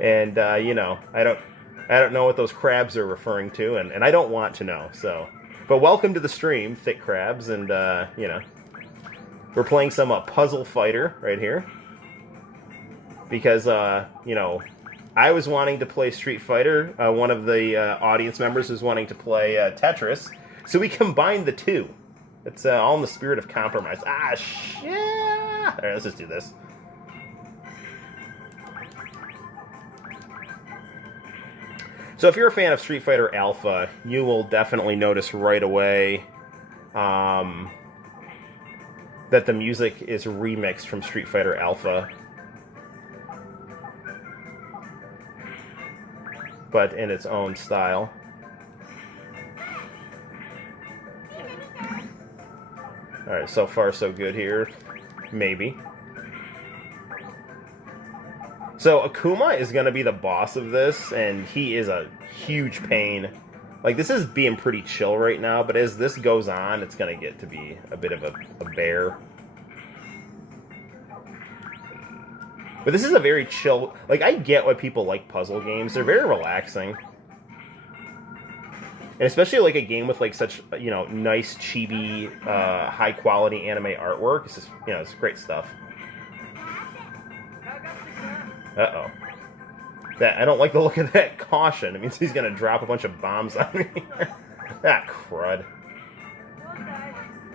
And, you know, I don't know what those crabs are referring to, and I don't want to know, so... But welcome to the stream, Thick Crabs, and, you know... We're playing some Puzzle Fighter right here. Because, you know, I was wanting to play Street Fighter. One of the audience members was wanting to play Tetris. So we combined the two. It's all in the spirit of compromise. Ah, shit! Alright, let's just do this. So if you're a fan of Street Fighter Alpha, you will definitely notice right away that the music is remixed from Street Fighter Alpha. But in its own style. Alright, so far so good here. Maybe. So Akuma is going to be the boss of this, and he is a huge pain. Like, this is being pretty chill right now, but as this goes on, it's going to get to be a bit of a bear. But this is a very chill... Like, I get why people like puzzle games. They're very relaxing. And especially, like, a game with, like, such, you know, nice, chibi, high-quality anime artwork. It's just, you know, it's great stuff. Uh-oh. I don't like the look of that caution. It means he's going to drop a bunch of bombs on me. Ah, crud.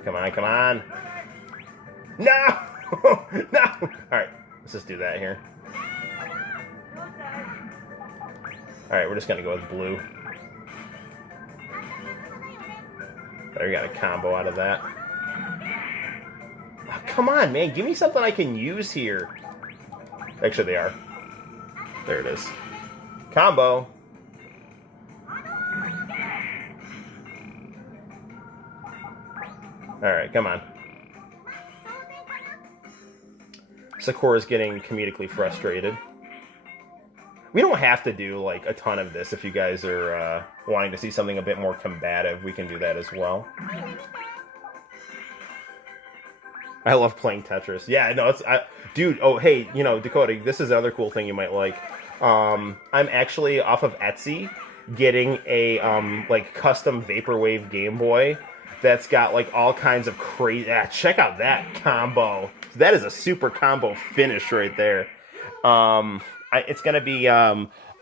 Come on, come on. No! No! Alright, let's just do that here. Alright, we're just going to go with blue. There, we got a combo out of that. Oh, come on, man. Give me something I can use here. Actually, they are. There it is. Combo. Alright, come on. Sakura's getting comedically frustrated. We don't have to do, like, a ton of this. If you guys are wanting to see something a bit more combative, we can do that as well. I love playing Tetris. Yeah, no, it's... dude, oh, hey, you know, Dakota, this is another cool thing you might like. I'm actually, off of Etsy, getting a, like, custom Vaporwave Game Boy that's got, like, all kinds of crazy... check out that combo. That is a super combo finish right there. It's going to be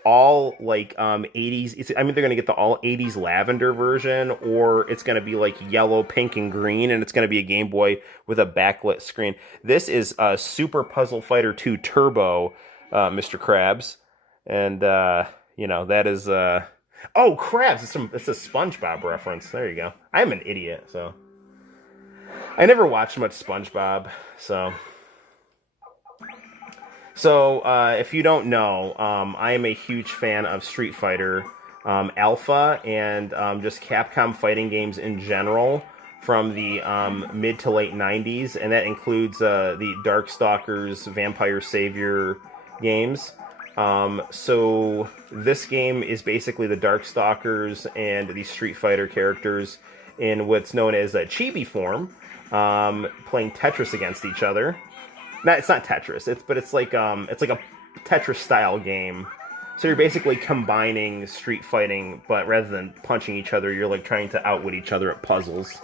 all like 80s. I'm either gonna get the all 80s lavender version, or it's gonna be like yellow, pink, and green, and it's gonna be a Game Boy with a backlit screen. This is Super Puzzle Fighter 2 Turbo, Mr. Krabs, and you know that is oh, Krabs! It's a SpongeBob reference. There you go. I'm an idiot, so I never watched much SpongeBob, so. So, if you don't know, I am a huge fan of Street Fighter Alpha and just Capcom fighting games in general from the mid to late 90s, and that includes the Darkstalkers, Vampire Savior games. So, this game is basically the Darkstalkers and the Street Fighter characters in what's known as a chibi form, playing Tetris against each other. It's not Tetris. It's like a Tetris style game. So you're basically combining street fighting, but rather than punching each other, you're like trying to outwit each other at puzzles.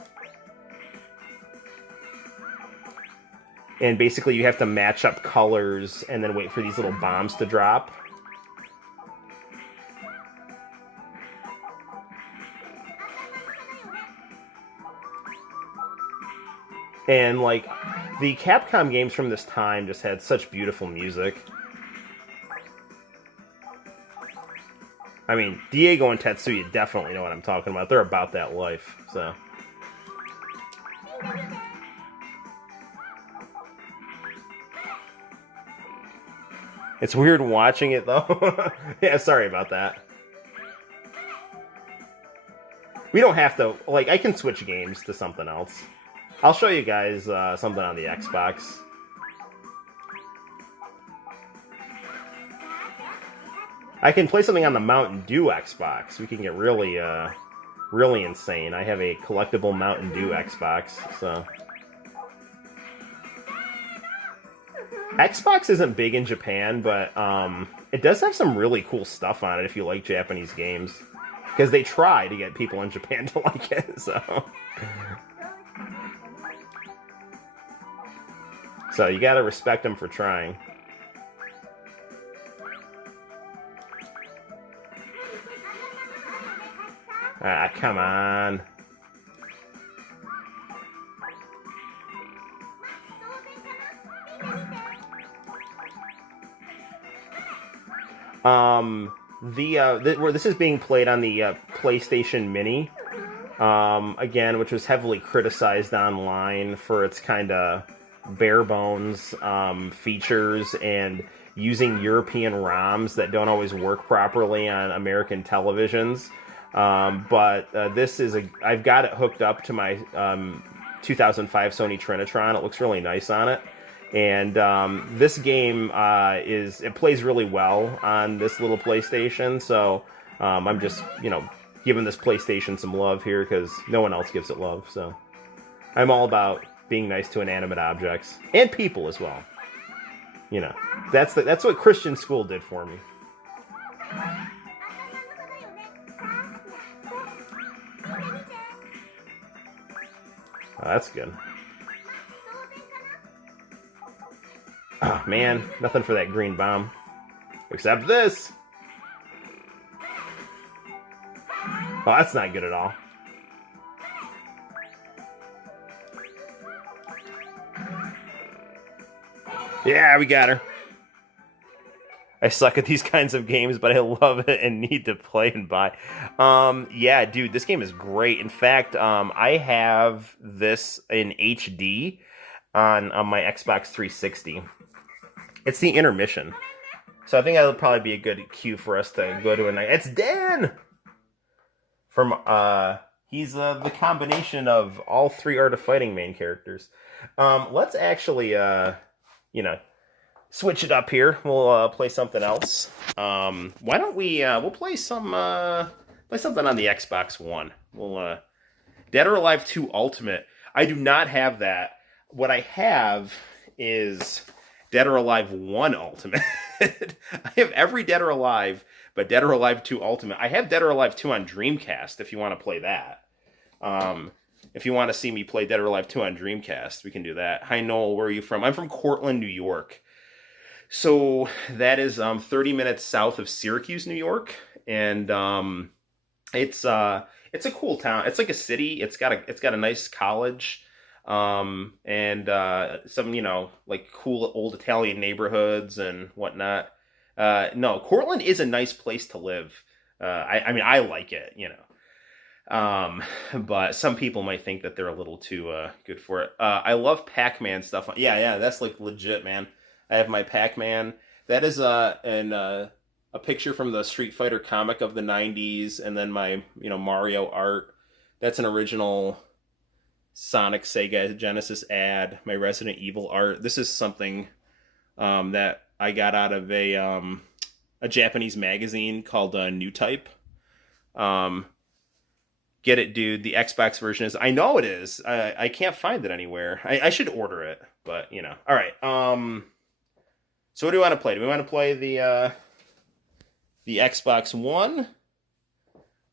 And basically you have to match up colors and then wait for these little bombs to drop. And like the Capcom games from this time just had such beautiful music. I mean, Diego and Tetsuya definitely know what I'm talking about. They're about that life, so. It's weird watching it, though. Yeah, sorry about that. We don't have to, like, I can switch games to something else. I'll show you guys something on the Xbox. I can play something on the Mountain Dew Xbox. We can get really, really insane. I have a collectible Mountain Dew Xbox, so. Xbox isn't big in Japan, but it does have some really cool stuff on it if you like Japanese games. Because they try to get people in Japan to like it, so. So you gotta respect them for trying. Ah, come on. This is being played on the PlayStation Mini, again, which was heavily criticized online for its kind of bare bones features and using European ROMs that don't always work properly on American televisions. But this is I've got it hooked up to my 2005 Sony Trinitron. It looks really nice on it. And this game it plays really well on this little PlayStation, so I'm just, giving this PlayStation some love here because no one else gives it love. So I'm all about being nice to inanimate objects and people as well. That's what Christian school did for me. Oh, that's good. Oh, man, nothing for that green bomb. Except this! Oh, that's not good at all. Yeah, we got her. I suck at these kinds of games, but I love it and need to play and buy. Yeah, dude, this game is great. In fact, I have this in HD on my Xbox 360. It's the intermission. So I think that'll probably be a good cue for us to go to a night. It's Dan! From, he's the combination of all three Art of Fighting main characters. Let's actually, switch it up here. We'll play something else. Why don't we'll play something on the Xbox One. We'll, Dead or Alive 2 Ultimate. I do not have that. What I have is Dead or Alive 1 Ultimate. I have every Dead or Alive, but Dead or Alive 2 Ultimate. I have Dead or Alive 2 on Dreamcast if you want to play that. If you want to see me play Dead or Alive 2 on Dreamcast, we can do that. Hi, Noel. Where are you from? I'm from Cortland, New York. So that is 30 minutes south of Syracuse, New York, and it's a cool town. It's like a city. It's got a nice college, and some like cool old Italian neighborhoods and whatnot. No, Cortland is a nice place to live. I mean I like it, but some people might think that they're a little too good for it. I love Pac-Man stuff. Yeah, that's like legit, man. I have my Pac-Man. That is a picture from the Street Fighter comic of the '90s, and then my Mario art. That's an original Sonic Sega Genesis ad. My Resident Evil art. This is something that I got out of a Japanese magazine called New Type. Um, get it, dude. The Xbox version is. I know it is. I can't find it anywhere. I should order it, but All right. So what do we want to play? Do we want to play the Xbox One,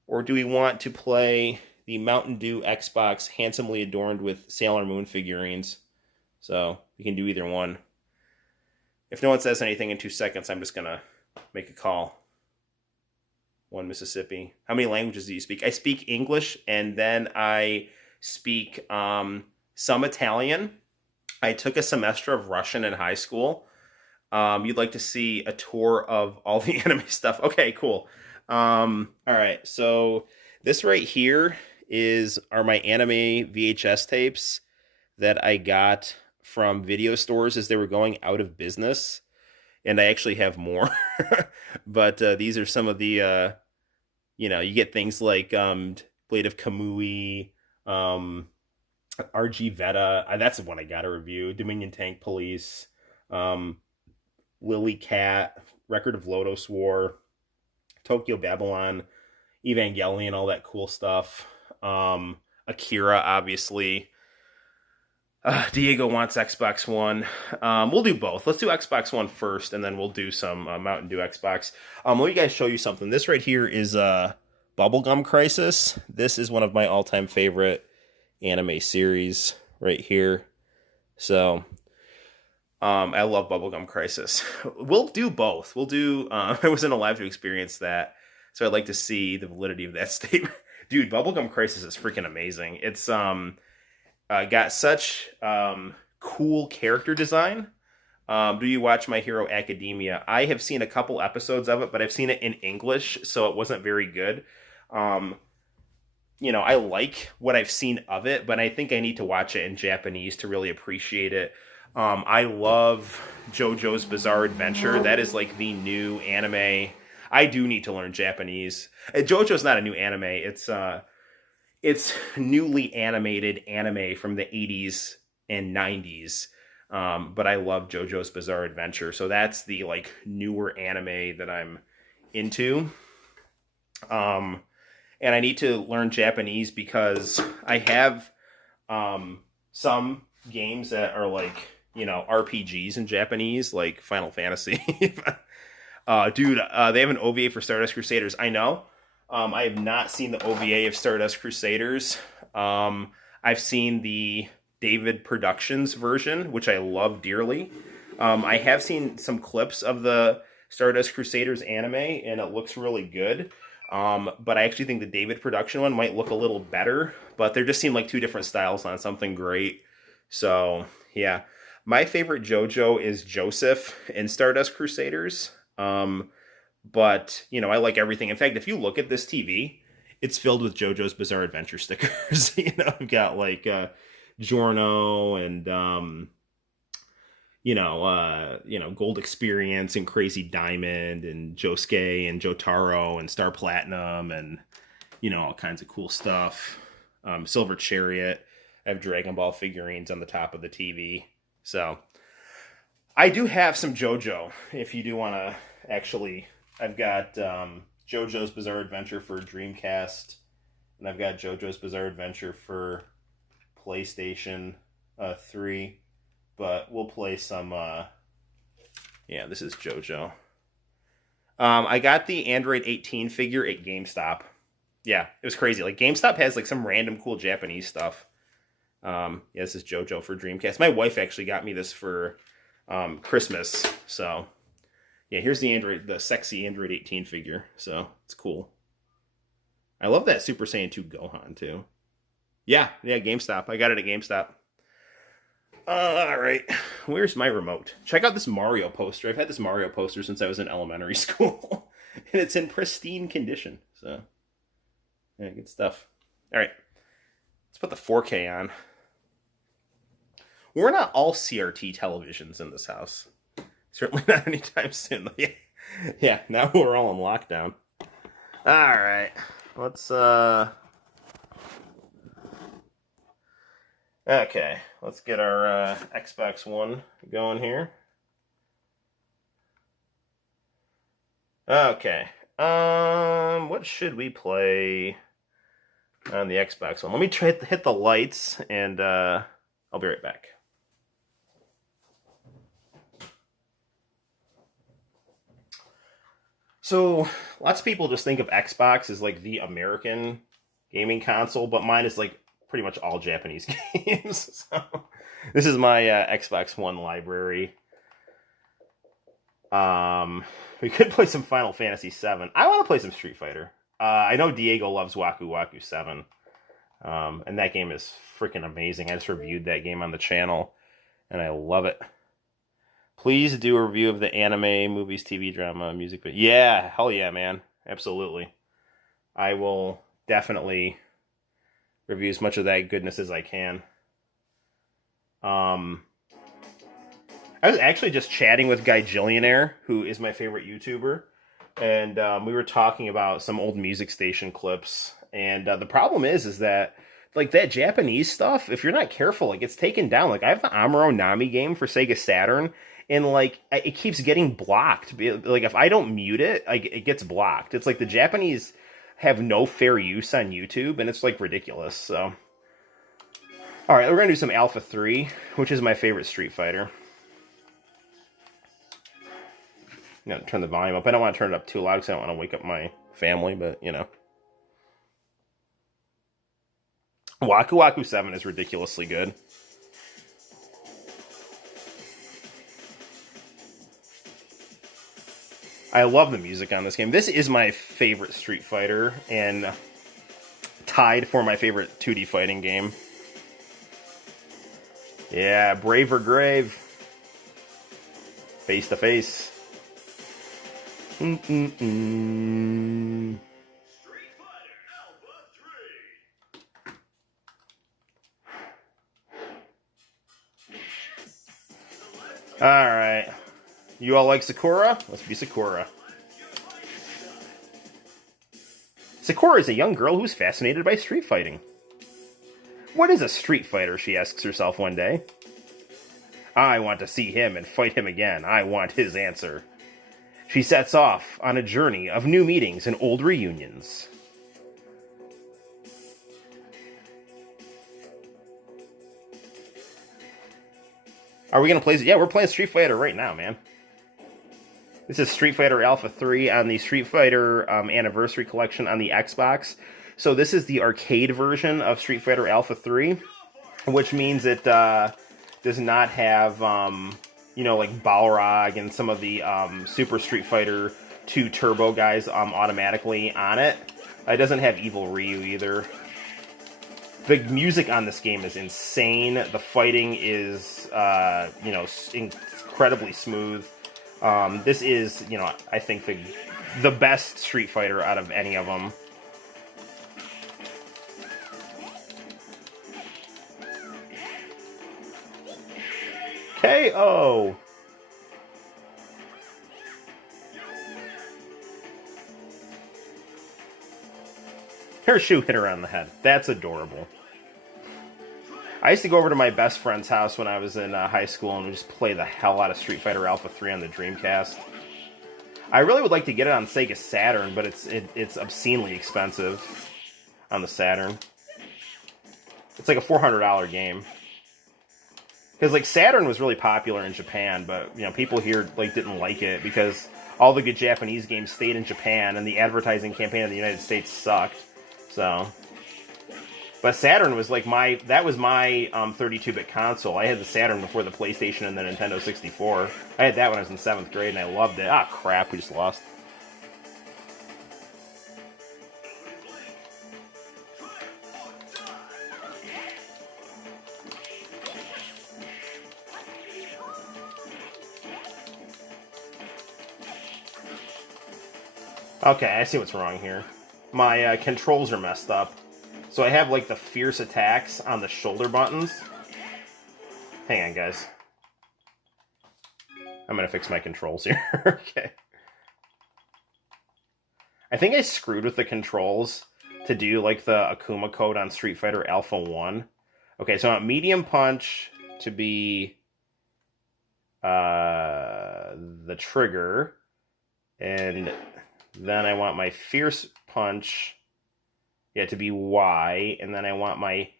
or do we want to play the Mountain Dew Xbox handsomely adorned with Sailor Moon figurines? So we can do either one. If no one says anything in 2 seconds, I'm just gonna make a call. One Mississippi. How many languages do you speak? I speak English, and then I speak some Italian. I took a semester of Russian in high school. You'd like to see a tour of all the anime stuff. Okay, cool. All right, so this right here are my anime VHS tapes that I got from video stores as they were going out of business. And I actually have more. But these are some of the, you get things like Blade of Kamui, RG Veta. That's the one I got to review. Dominion Tank Police. Lily Cat, Record of Lodos War, Tokyo Babylon, Evangelion, all that cool stuff. Akira, obviously. Diego wants Xbox One. We'll do both. Let's do Xbox One first, and then we'll do some Mountain Dew Xbox. Let me guys show you something. This right here is Bubblegum Crisis. This is one of my all-time favorite anime series right here. So I love Bubblegum Crisis. We'll do both. We'll do. I wasn't alive to experience that, so I'd like to see the validity of that statement. Dude, Bubblegum Crisis is freaking amazing. It's got such cool character design. Do you watch My Hero Academia? I have seen a couple episodes of it, but I've seen it in English, so it wasn't very good. I like what I've seen of it, but I think I need to watch it in Japanese to really appreciate it. I love JoJo's Bizarre Adventure. That is like the new anime. I do need to learn Japanese. JoJo's not a new anime. It's newly animated anime from the 80s and 90s. But I love JoJo's Bizarre Adventure. So that's the like newer anime that I'm into. And I need to learn Japanese because I have some games that are like, RPGs in Japanese, like Final Fantasy. Dude, they have an OVA for Stardust Crusaders. I know. I have not seen the OVA of Stardust Crusaders. I've seen the David Productions version, which I love dearly. I have seen some clips of the Stardust Crusaders anime, and it looks really good. But I actually think the David Production one might look a little better. But there just seem like two different styles on something great. So, yeah. My favorite JoJo is Joseph in Stardust Crusaders. But, I like everything. In fact, if you look at this TV, it's filled with JoJo's Bizarre Adventure stickers. I've got like Giorno and, Gold Experience and Crazy Diamond and Josuke and Jotaro and Star Platinum and, all kinds of cool stuff. Silver Chariot. I have Dragon Ball figurines on the top of the TV. So, I do have some JoJo, if you do want to actually. I've got JoJo's Bizarre Adventure for Dreamcast, and I've got JoJo's Bizarre Adventure for PlayStation 3, but we'll play some, this is JoJo. I got the Android 18 figure at GameStop. Yeah, it was crazy. Like, GameStop has, like, some random cool Japanese stuff. This is JoJo for Dreamcast. My wife actually got me this for Christmas. So yeah, here's the sexy Android 18 figure. So it's cool. I love that Super Saiyan 2 Gohan too. Yeah, GameStop. I got it at GameStop. All right, where's my remote? Check out this Mario poster. I've had this Mario poster since I was in elementary school, and it's in pristine condition. So, yeah, good stuff. All right, let's put the 4K on. We're not all CRT televisions in this house. Certainly not anytime soon. Yeah, now we're all in lockdown. All right, let's Okay, let's get our Xbox One going here. Okay, what should we play on the Xbox One? Let me try to hit the lights, and I'll be right back. So, lots of people just think of Xbox as like the American gaming console, but mine is like pretty much all Japanese games. So, this is my Xbox One library. We could play some Final Fantasy VII. I want to play some Street Fighter. I know Diego loves Waku Waku 7. And that game is freaking amazing. I just reviewed that game on the channel, and I love it. Please do a review of the anime, movies, TV, drama, music. But yeah, hell yeah, man. Absolutely. I will definitely review as much of that goodness as I can. I was actually just chatting with Guy Gillionaire, who is my favorite YouTuber, and we were talking about some old music station clips. And the problem is that like that Japanese stuff, if you're not careful, like it's taken down. Like I have the Amuro Nami game for Sega Saturn, and like it keeps getting blocked. Like if I don't mute it, like it gets blocked. It's like the Japanese have no fair use on YouTube, and it's like ridiculous. So, all right, we're gonna do some Alpha 3, which is my favorite Street Fighter. I'm gonna turn the volume up. I don't want to turn it up too loud because I don't want to wake up my family, but you know. Waku Waku 7 is ridiculously good. I love the music on this game. This is my favorite Street Fighter, and tied for my favorite 2D fighting game. Yeah, Brave or Grave. Face to face. Alright. You all like Sakura? Let's be Sakura. Sakura is a young girl who's fascinated by street fighting. What is a street fighter, she asks herself one day. I want to see him and fight him again. I want his answer. She sets off on a journey of new meetings and old reunions. Are we going to play? Yeah, we're playing Street Fighter right now, man. This is Street Fighter Alpha 3 on the Street Fighter Anniversary Collection on the Xbox. So this is the arcade version of Street Fighter Alpha 3, which means it does not have, you know, like Balrog and some of the Super Street Fighter 2 Turbo guys automatically on it. It doesn't have Evil Ryu either. The music on this game is insane. The fighting is, you know, incredibly smooth. This is, you know, I think the best Street Fighter out of any of them. KO! Her shoe hit her on the head. That's adorable. I used to go over to my best friend's house when I was in high school and just play the hell out of Street Fighter Alpha 3 on the Dreamcast. I really would like to get it on Sega Saturn, but it's obscenely expensive on the Saturn. It's like a $400 game. Because like Saturn was really popular in Japan, but you know people here like didn't like it because all the good Japanese games stayed in Japan, and the advertising campaign in the United States sucked. So, But Saturn was like that was my 32-bit console. I had the Saturn before the PlayStation and the Nintendo 64. I had that when I was in 7th grade, and I loved it. Ah, crap, we just lost. Okay, I see what's wrong here. My controls are messed up. So I have, like, the fierce attacks on the shoulder buttons. Hang on, guys. I'm gonna fix my controls here. Okay. I think I screwed with the controls to do, like, the Akuma code on Street Fighter Alpha 1. Okay, so I want medium punch to be the trigger. And then I want my fierce punch, yeah, to be Y, and then I want my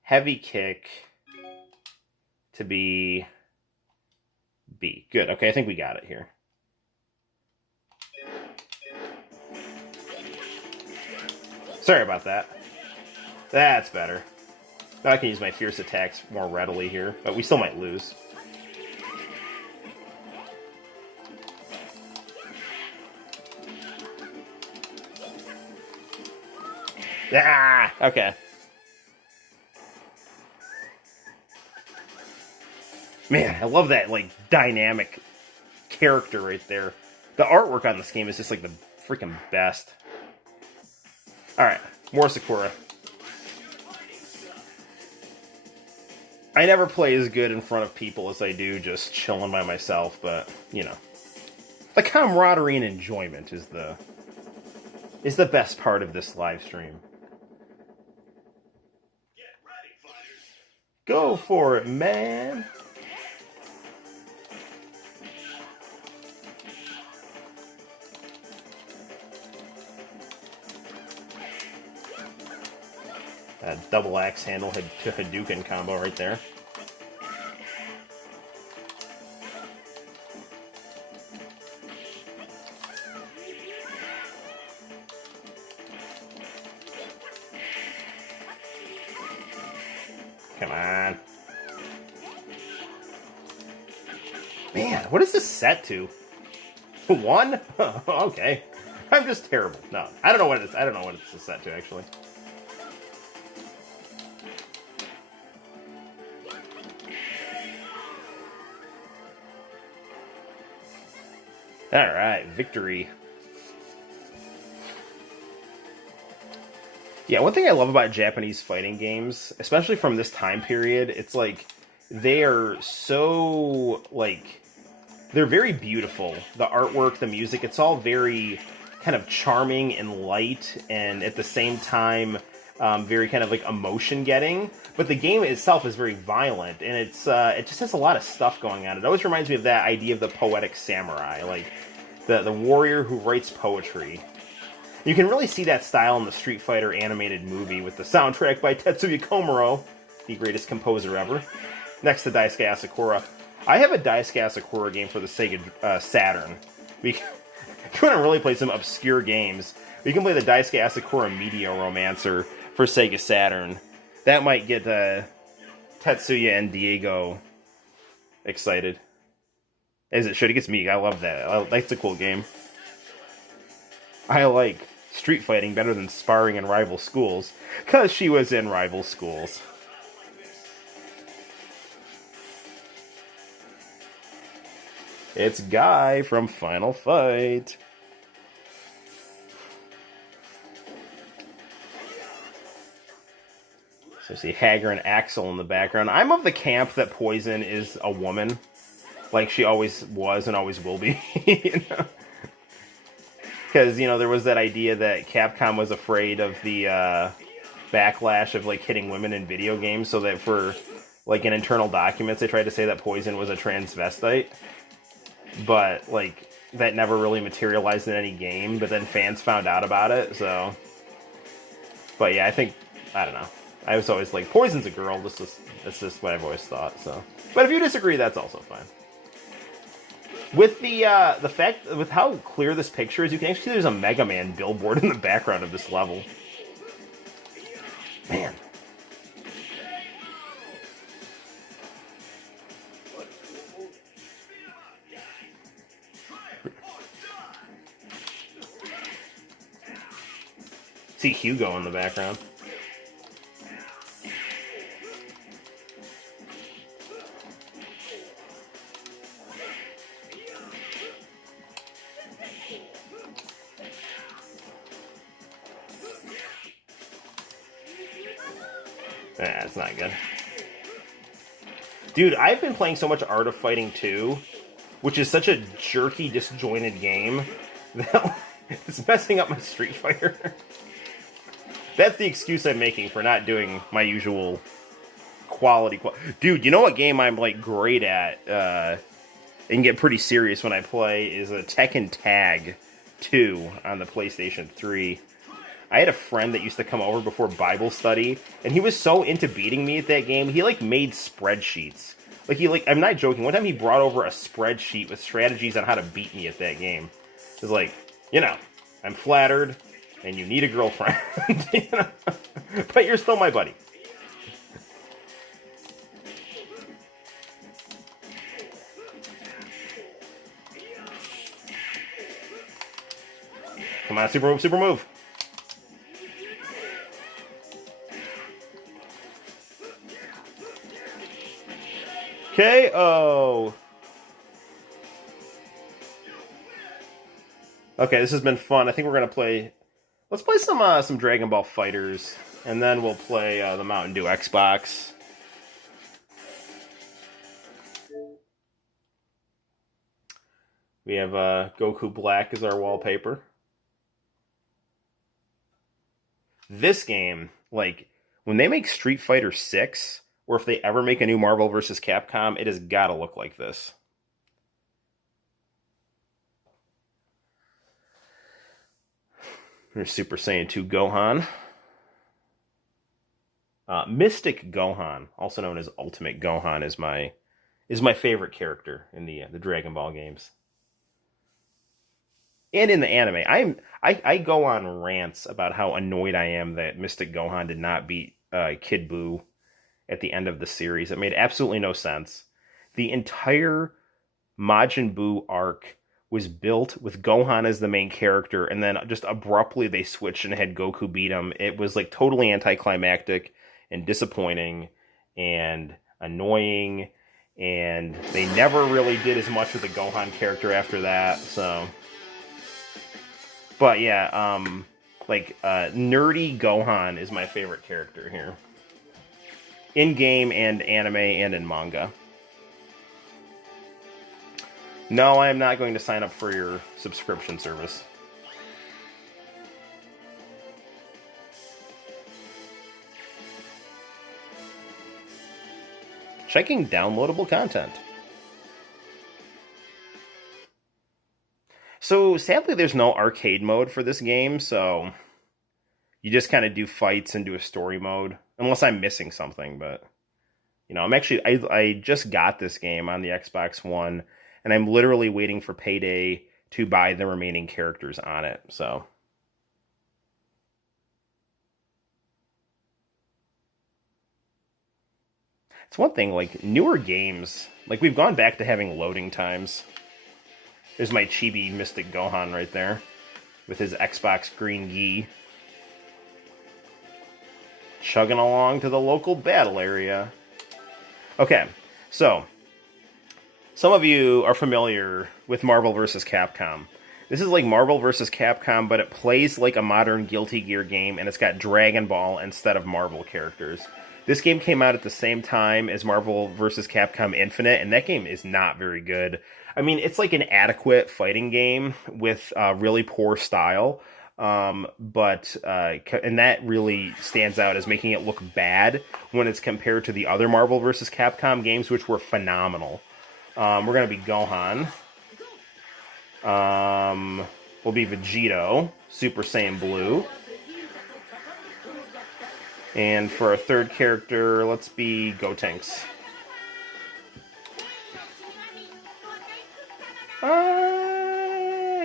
heavy kick to be B. Good. Okay, I think we got it here. Sorry about that. That's better. Now I can use my fierce attacks more readily here, but we still might lose. Ah, okay. Man, I love that, like, dynamic character right there. The artwork on this game is just, like, the freaking best. Alright, more Sakura. I never play as good in front of people as I do just chilling by myself, but, you know. The camaraderie and enjoyment is the best part of this live stream. Go for it, man! That double axe handle to Hadouken combo right there. Come on. Man, what is this set to? 1? Okay. I'm just terrible. No, I don't know what it is. I don't know what it's set to, actually. Alright, victory. Yeah, one thing I love about Japanese fighting games, especially from this time period, it's like, they are so, like, they're very beautiful. The artwork, the music, it's all very kind of charming and light, and at the same time, very kind of like emotion-getting. But the game itself is very violent, and it just has a lot of stuff going on. It always reminds me of that idea of the poetic samurai, like the warrior who writes poetry. You can really see that style in the Street Fighter animated movie with the soundtrack by Tetsuya Komuro, the greatest composer ever, next to Daisuke Asakura. I have a Daisuke Asakura game for the Sega Saturn. If you want to really play some obscure games, you can play the Daisuke Asakura Media Romancer for Sega Saturn. That might get Tetsuya and Diego excited. As it should. It gets me. I love that. That's a cool game. I like street fighting better than sparring in rival schools, because she was in rival schools. It's Guy from Final Fight. So see Hager and Axel in the background. I'm of the camp that Poison is a woman. Like she always was and always will be. You know? Because, you know, there was that idea that Capcom was afraid of the backlash of, like, hitting women in video games, so that for, like, in internal documents, they tried to say that Poison was a transvestite. But, like, that never really materialized in any game, but then fans found out about it, so... But, yeah, I don't know. I was always like, Poison's a girl, that's just what I've always thought, so... But if you disagree, that's also fine. With the fact, with how clear this picture is, you can actually see there's a Mega Man billboard in the background of this level. Man, See Hugo in the background. That's not good. Dude, I've been playing so much Art of Fighting 2, which is such a jerky, disjointed game, that it's messing up my Street Fighter. That's the excuse I'm making for not doing my usual quality. Dude, you know what game I'm, like, great at, and get pretty serious when I play, is a Tekken Tag 2 on the PlayStation 3. I had a friend that used to come over before Bible study, and he was so into beating me at that game, he, like, made spreadsheets. I'm not joking, one time he brought over a spreadsheet with strategies on how to beat me at that game. It was like, you know, I'm flattered, and you need a girlfriend, you know? But you're still my buddy. Come on, super move, super move. KO. Okay, this has been fun. I think we're gonna play. Let's play some Dragon Ball FighterZ, and then we'll play the Mountain Dew Xbox. We have Goku Black as our wallpaper. This game, like, when they make Street Fighter 6, or if they ever make a new Marvel vs. Capcom, it has got to look like this. Here's Super Saiyan 2 Gohan. Mystic Gohan, also known as Ultimate Gohan, is my favorite character in the Dragon Ball games. And in the anime, I go on rants about how annoyed I am that Mystic Gohan did not beat Kid Buu at the end of the series. It made absolutely no sense. The entire Majin Buu arc was built with Gohan as the main character, and then just abruptly they switched and had Goku beat him. It was like totally anticlimactic and disappointing and annoying, and they never really did as much with the Gohan character after that, so... But yeah, nerdy Gohan is my favorite character here. In-game and anime and in manga. No, I am not going to sign up for your subscription service. Checking downloadable content. So, sadly, there's no arcade mode for this game, so you just kind of do fights and do a story mode. Unless I'm missing something, but... You know, I just got this game on the Xbox One, and I'm literally waiting for payday to buy the remaining characters on it, so... It's one thing, like, newer games... Like, we've gone back to having loading times. There's my chibi Mystic Gohan right there, with his Xbox green gi. Chugging along to the local battle area. Okay, so, some of you are familiar with Marvel vs. Capcom. This is like Marvel vs. Capcom, but it plays like a modern Guilty Gear game, and it's got Dragon Ball instead of Marvel characters. This game came out at the same time as Marvel vs. Capcom Infinite, and that game is not very good. I mean, it's like an adequate fighting game with really poor style, and that really stands out as making it look bad when it's compared to the other Marvel vs. Capcom games, which were phenomenal. We're going to be Gohan. We'll be Vegito, Super Saiyan Blue. And for our third character, let's be Gotenks.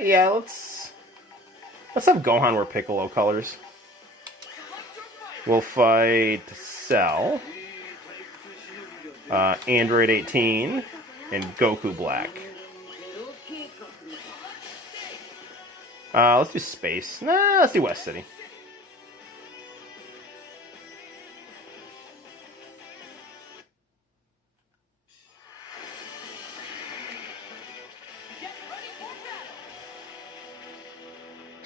Yeah, let's have Gohan wear Piccolo colors. We'll fight Cell, Android 18, and Goku Black. Let's do Space. Nah, let's do West City.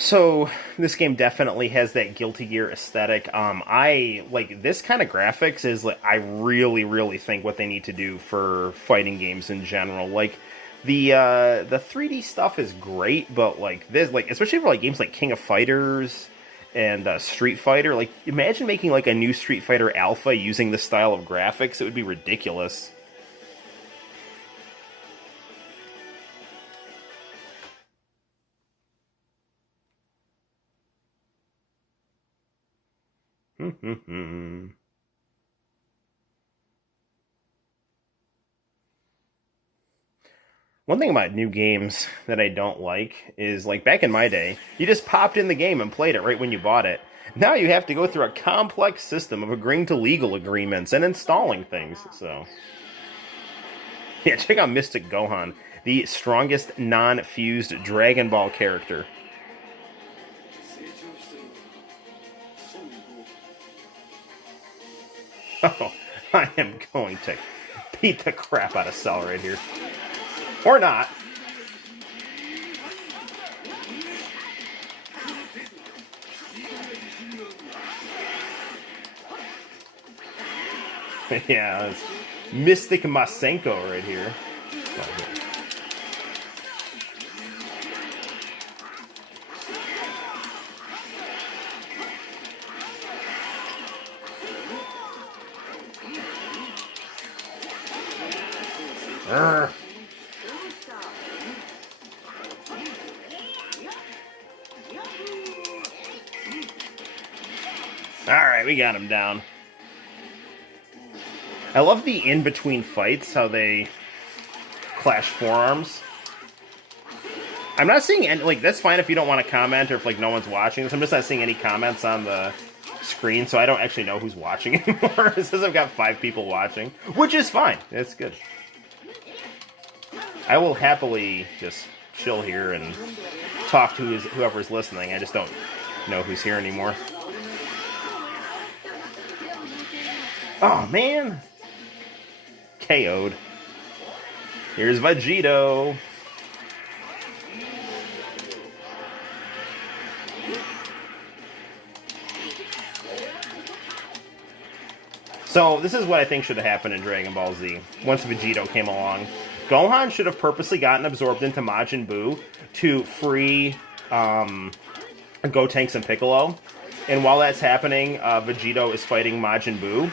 So this game definitely has that Guilty Gear aesthetic. I like this kind of graphics is like I really think what they need to do for fighting games in general. Like the 3D stuff is great, but like this, like especially for like games like King of Fighters and Street Fighter, like imagine making like a new Street Fighter Alpha using this style of graphics. It would be ridiculous. One thing about new games that I don't like is, like, back in my day, you just popped in the game and played it right when you bought it. Now you have to go through a complex system of agreeing to legal agreements and installing things, so... Yeah, check out Mystic Gohan, the strongest non-fused Dragon Ball character. Oh, I am going to beat the crap out of Cell right here. Or not. Yeah, it's Mystic Masenko right here. Alright, we got him down. I love the in-between fights, how they clash forearms. I'm not seeing any, like, that's fine if you don't want to comment or if, like, no one's watching this. I'm just not seeing any comments on the screen, so I don't actually know who's watching anymore. It says I've got 5 people watching, which is fine. It's good. I will happily just chill here and talk to whoever's listening. I just don't know who's here anymore. Oh, man. KO'd. Here's Vegito. So, this is what I think should have happened in Dragon Ball Z. Once Vegito came along, Gohan should have purposely gotten absorbed into Majin Buu to free Gotenks and Piccolo. And while that's happening, Vegito is fighting Majin Buu.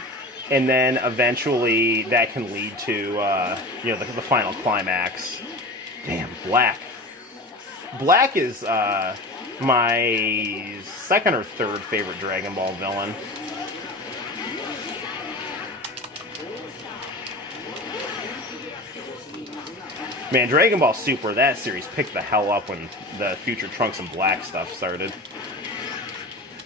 And then eventually that can lead to, you know, the final climax. Damn, Black. Black is my second or third favorite Dragon Ball villain. Man, Dragon Ball Super, that series picked the hell up when the Future Trunks and Black stuff started.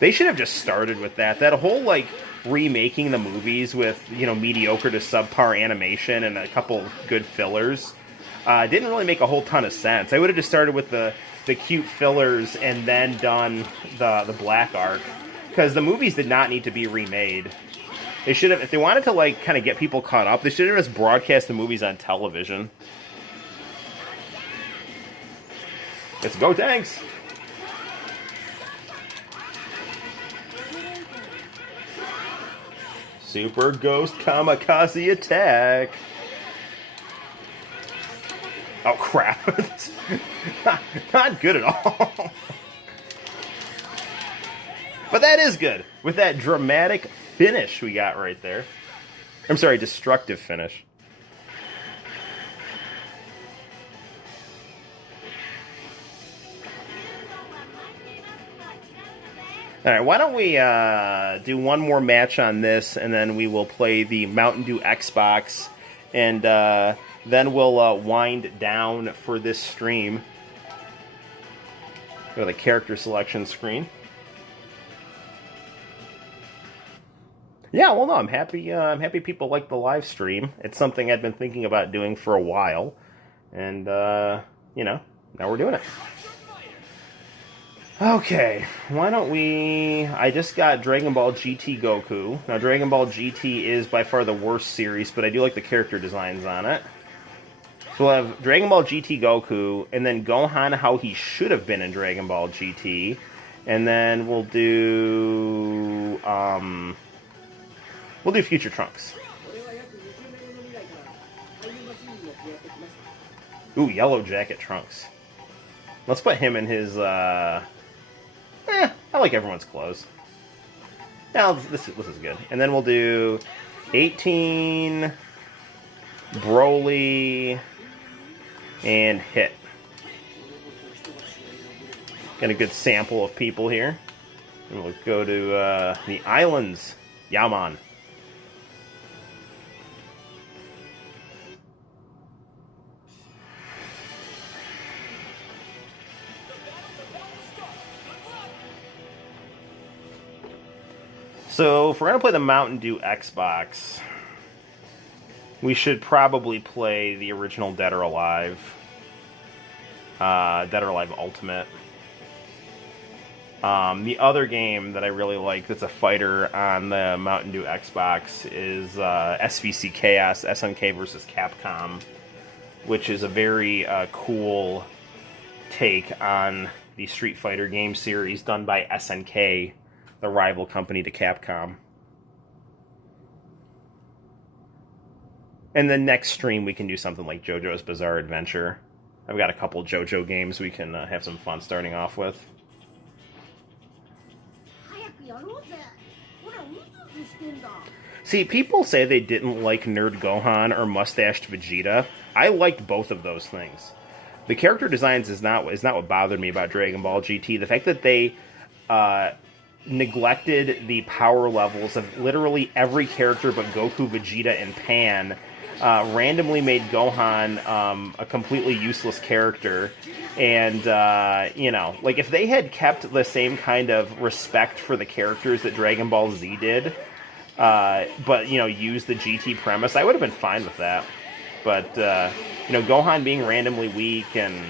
They should have just started with that. That whole, like, remaking the movies with, you know, mediocre to subpar animation and a couple good fillers didn't really make a whole ton of sense. I would have just started with the cute fillers and then done the Black arc, because the movies did not need to be remade. They should have, if they wanted to, like, kind of get people caught up, they should have just broadcast the movies on television. Let's go, tanks! Super Ghost Kamikaze Attack! Oh, crap. Not good at all. But that is good, with that dramatic finish we got right there. I'm sorry, destructive finish. Alright, why don't we do one more match on this, and then we will play the Mountain Dew Xbox, and then we'll wind down for this stream. Go to the character selection screen. Yeah, well, no, I'm happy. I'm happy people like the live stream. It's something I've been thinking about doing for a while, and you know, now we're doing it. Okay, why don't we... I just got Dragon Ball GT Goku. Now, Dragon Ball GT is by far the worst series, but I do like the character designs on it. So we'll have Dragon Ball GT Goku, and then Gohan how he should have been in Dragon Ball GT. And then we'll do Future Trunks. Ooh, Yellow Jacket Trunks. Let's put him in his, I like everyone's clothes. Now, this is good. And then we'll do 18, Broly, and Hit. Got a good sample of people here. And we'll go to the islands. Yaman. So, if we're going to play the Mountain Dew Xbox, we should probably play the original Dead or Alive. Dead or Alive Ultimate. The other game that I really like that's a fighter on the Mountain Dew Xbox is SVC Chaos, SNK versus Capcom, which is a very cool take on the Street Fighter game series done by SNK, the rival company to Capcom. And then next stream we can do something like JoJo's Bizarre Adventure. I've got a couple JoJo games we can have some fun starting off with. See, people say they didn't like Nerd Gohan or Mustached Vegeta. I liked both of those things. The character designs is not what bothered me about Dragon Ball GT. The fact that they neglected the power levels of literally every character but Goku, Vegeta, and Pan, randomly made Gohan a completely useless character. And, you know, like, if they had kept the same kind of respect for the characters that Dragon Ball Z did, but, you know, used the GT premise, I would have been fine with that. But, you know, Gohan being randomly weak and,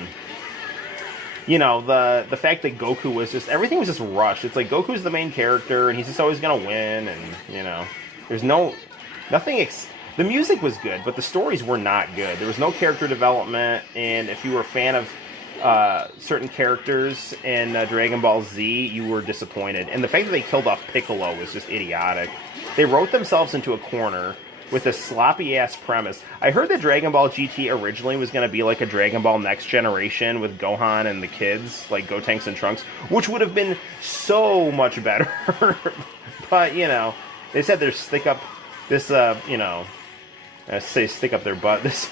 you know, the fact that Goku was just, everything was just rushed. It's like Goku's the main character and he's just always going to win, and, you know, there's nothing, the music was good, but the stories were not good. There was no character development, and if you were a fan of certain characters in Dragon Ball Z, you were disappointed. And the fact that they killed off Piccolo was just idiotic. They wrote themselves into a corner with a sloppy-ass premise. I heard that Dragon Ball GT originally was going to be like a Dragon Ball Next Generation with Gohan and the kids, like Gotenks and Trunks, which would have been so much better. But, you know, they said they're stick up their butt. This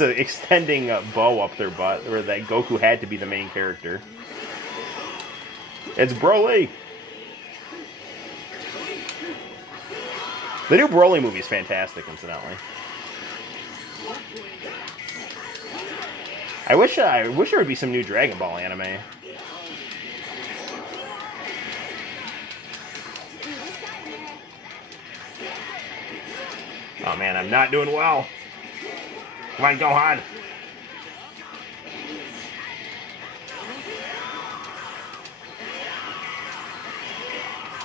extending a bow up their butt, where that Goku had to be the main character. It's Broly! The new Broly movie is fantastic, incidentally. I wish there would be some new Dragon Ball anime. Oh man, I'm not doing well. Come on, Gohan.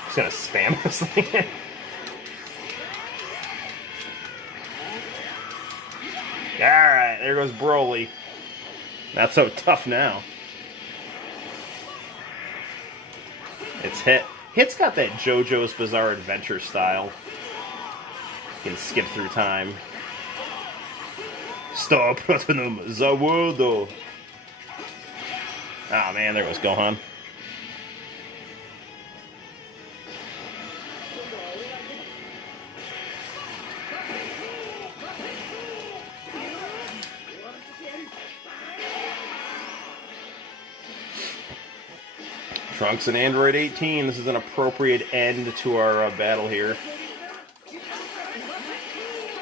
Just gonna spam this thing. Alright, there goes Broly. Not so tough now. It's Hit. Hit's got that JoJo's Bizarre Adventure style. You can skip through time. Stop Platinum Zawodo. Oh man, there goes Gohan. Trunks and Android 18. This is an appropriate end to our battle here.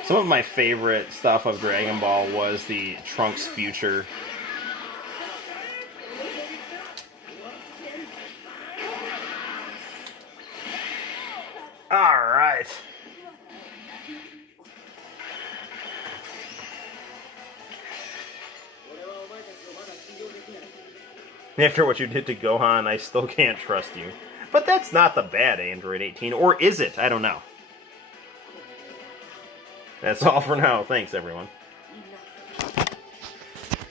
Some of my favorite stuff of Dragon Ball was the Trunks future. Alright. After what you did to Gohan, I still can't trust you. But that's not the bad Android 18. Or is it? I don't know. That's all for now. Thanks, everyone.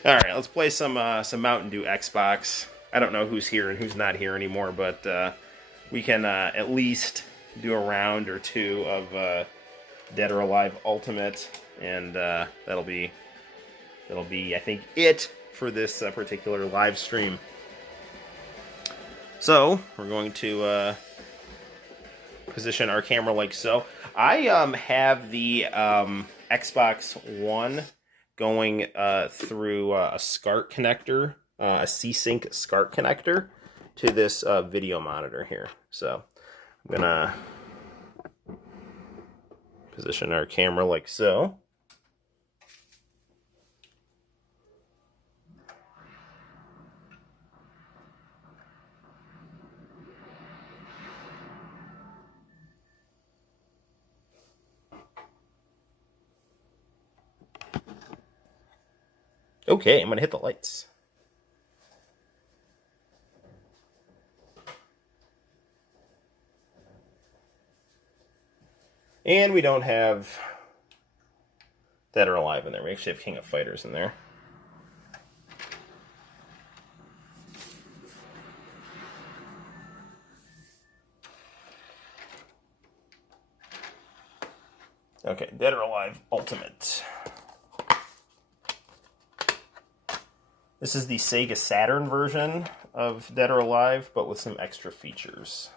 All right, let's play some Mountain Dew Xbox. I don't know who's here and who's not here anymore, but we can at least do a round or two of Dead or Alive Ultimate, and that'll be I think it for this particular live stream. So we're going to position our camera like so. I have the Xbox One going through a SCART connector, a C-Sync SCART connector to this video monitor here. So I'm gonna position our camera like so. Okay, I'm going to hit the lights. And we don't have Dead or Alive in there. We actually have King of Fighters in there. Okay, Dead or Alive Ultimate. This is the Sega Saturn version of Dead or Alive, but with some extra features.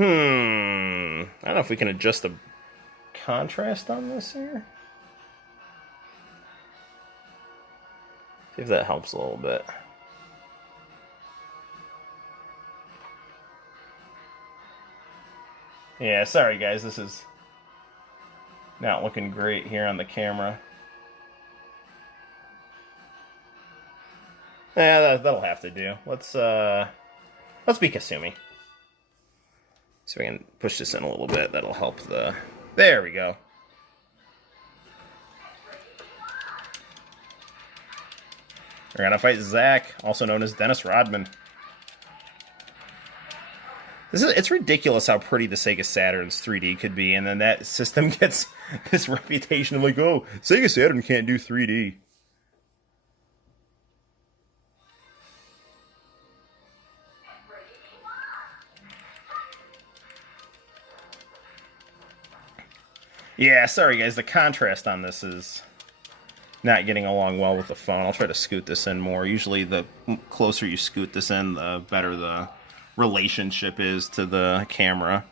I don't know if we can adjust the contrast on this here. See if that helps a little bit. Yeah, sorry guys, this is not looking great here on the camera. Yeah, that'll have to do. Let's be Kasumi. So we can push this in a little bit. That'll help the... There we go. We're gonna fight Zach, also known as Dennis Rodman. It's ridiculous how pretty the Sega Saturn's 3D could be, and then that system gets this reputation of like, oh, Sega Saturn can't do 3D. Yeah, sorry guys, the contrast on this is not getting along well with the phone. I'll try to scoot this in more. Usually the closer you scoot this in, the better the relationship is to the camera.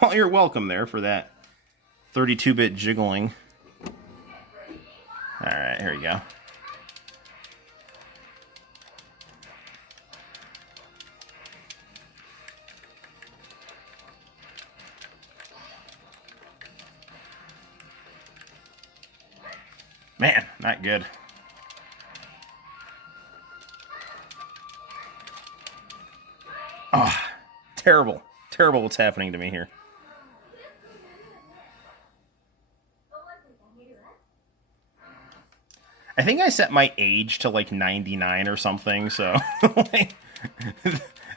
Well, you're welcome there for that 32-bit jiggling. Alright, here we go. Man, not good. Oh, terrible. Terrible what's happening to me here. I think I set my age to like 99 or something, so like,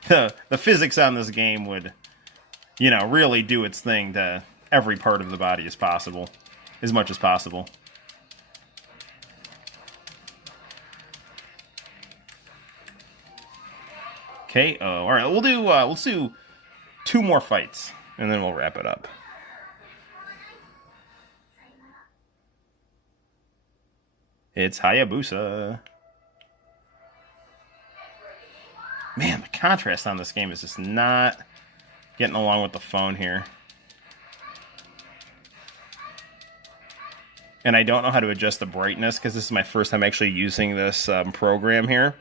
the physics on this game would, you know, really do its thing to every part of the body as possible, as much as possible. Okay, all right, let's do 2 more fights, and then we'll wrap it up. It's Hayabusa. Man, the contrast on this game is just not getting along with the phone here. And I don't know how to adjust the brightness, because this is my first time actually using this program here.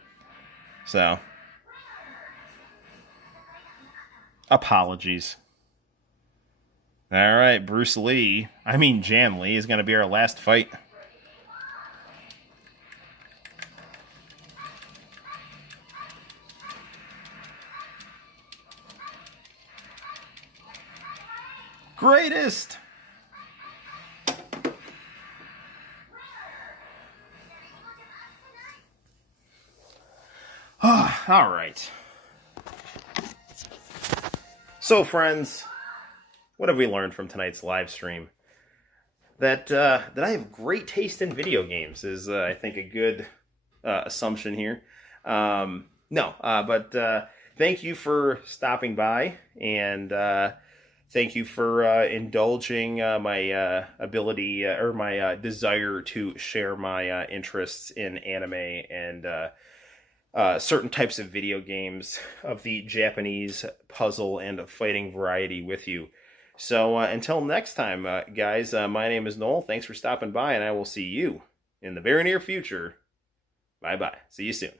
So... Apologies. All right, Jan Lee is going to be our last fight. Greatest! All right. So, friends, what have we learned from tonight's live stream? That I have great taste in video games is, I think, a good assumption here. But thank you for stopping by, and thank you for indulging my ability or my desire to share my interests in anime and certain types of video games of the Japanese puzzle and fighting variety with you. So until next time, guys, my name is Noel. Thanks for stopping by, and I will see you in the very near future. Bye-bye. See you soon.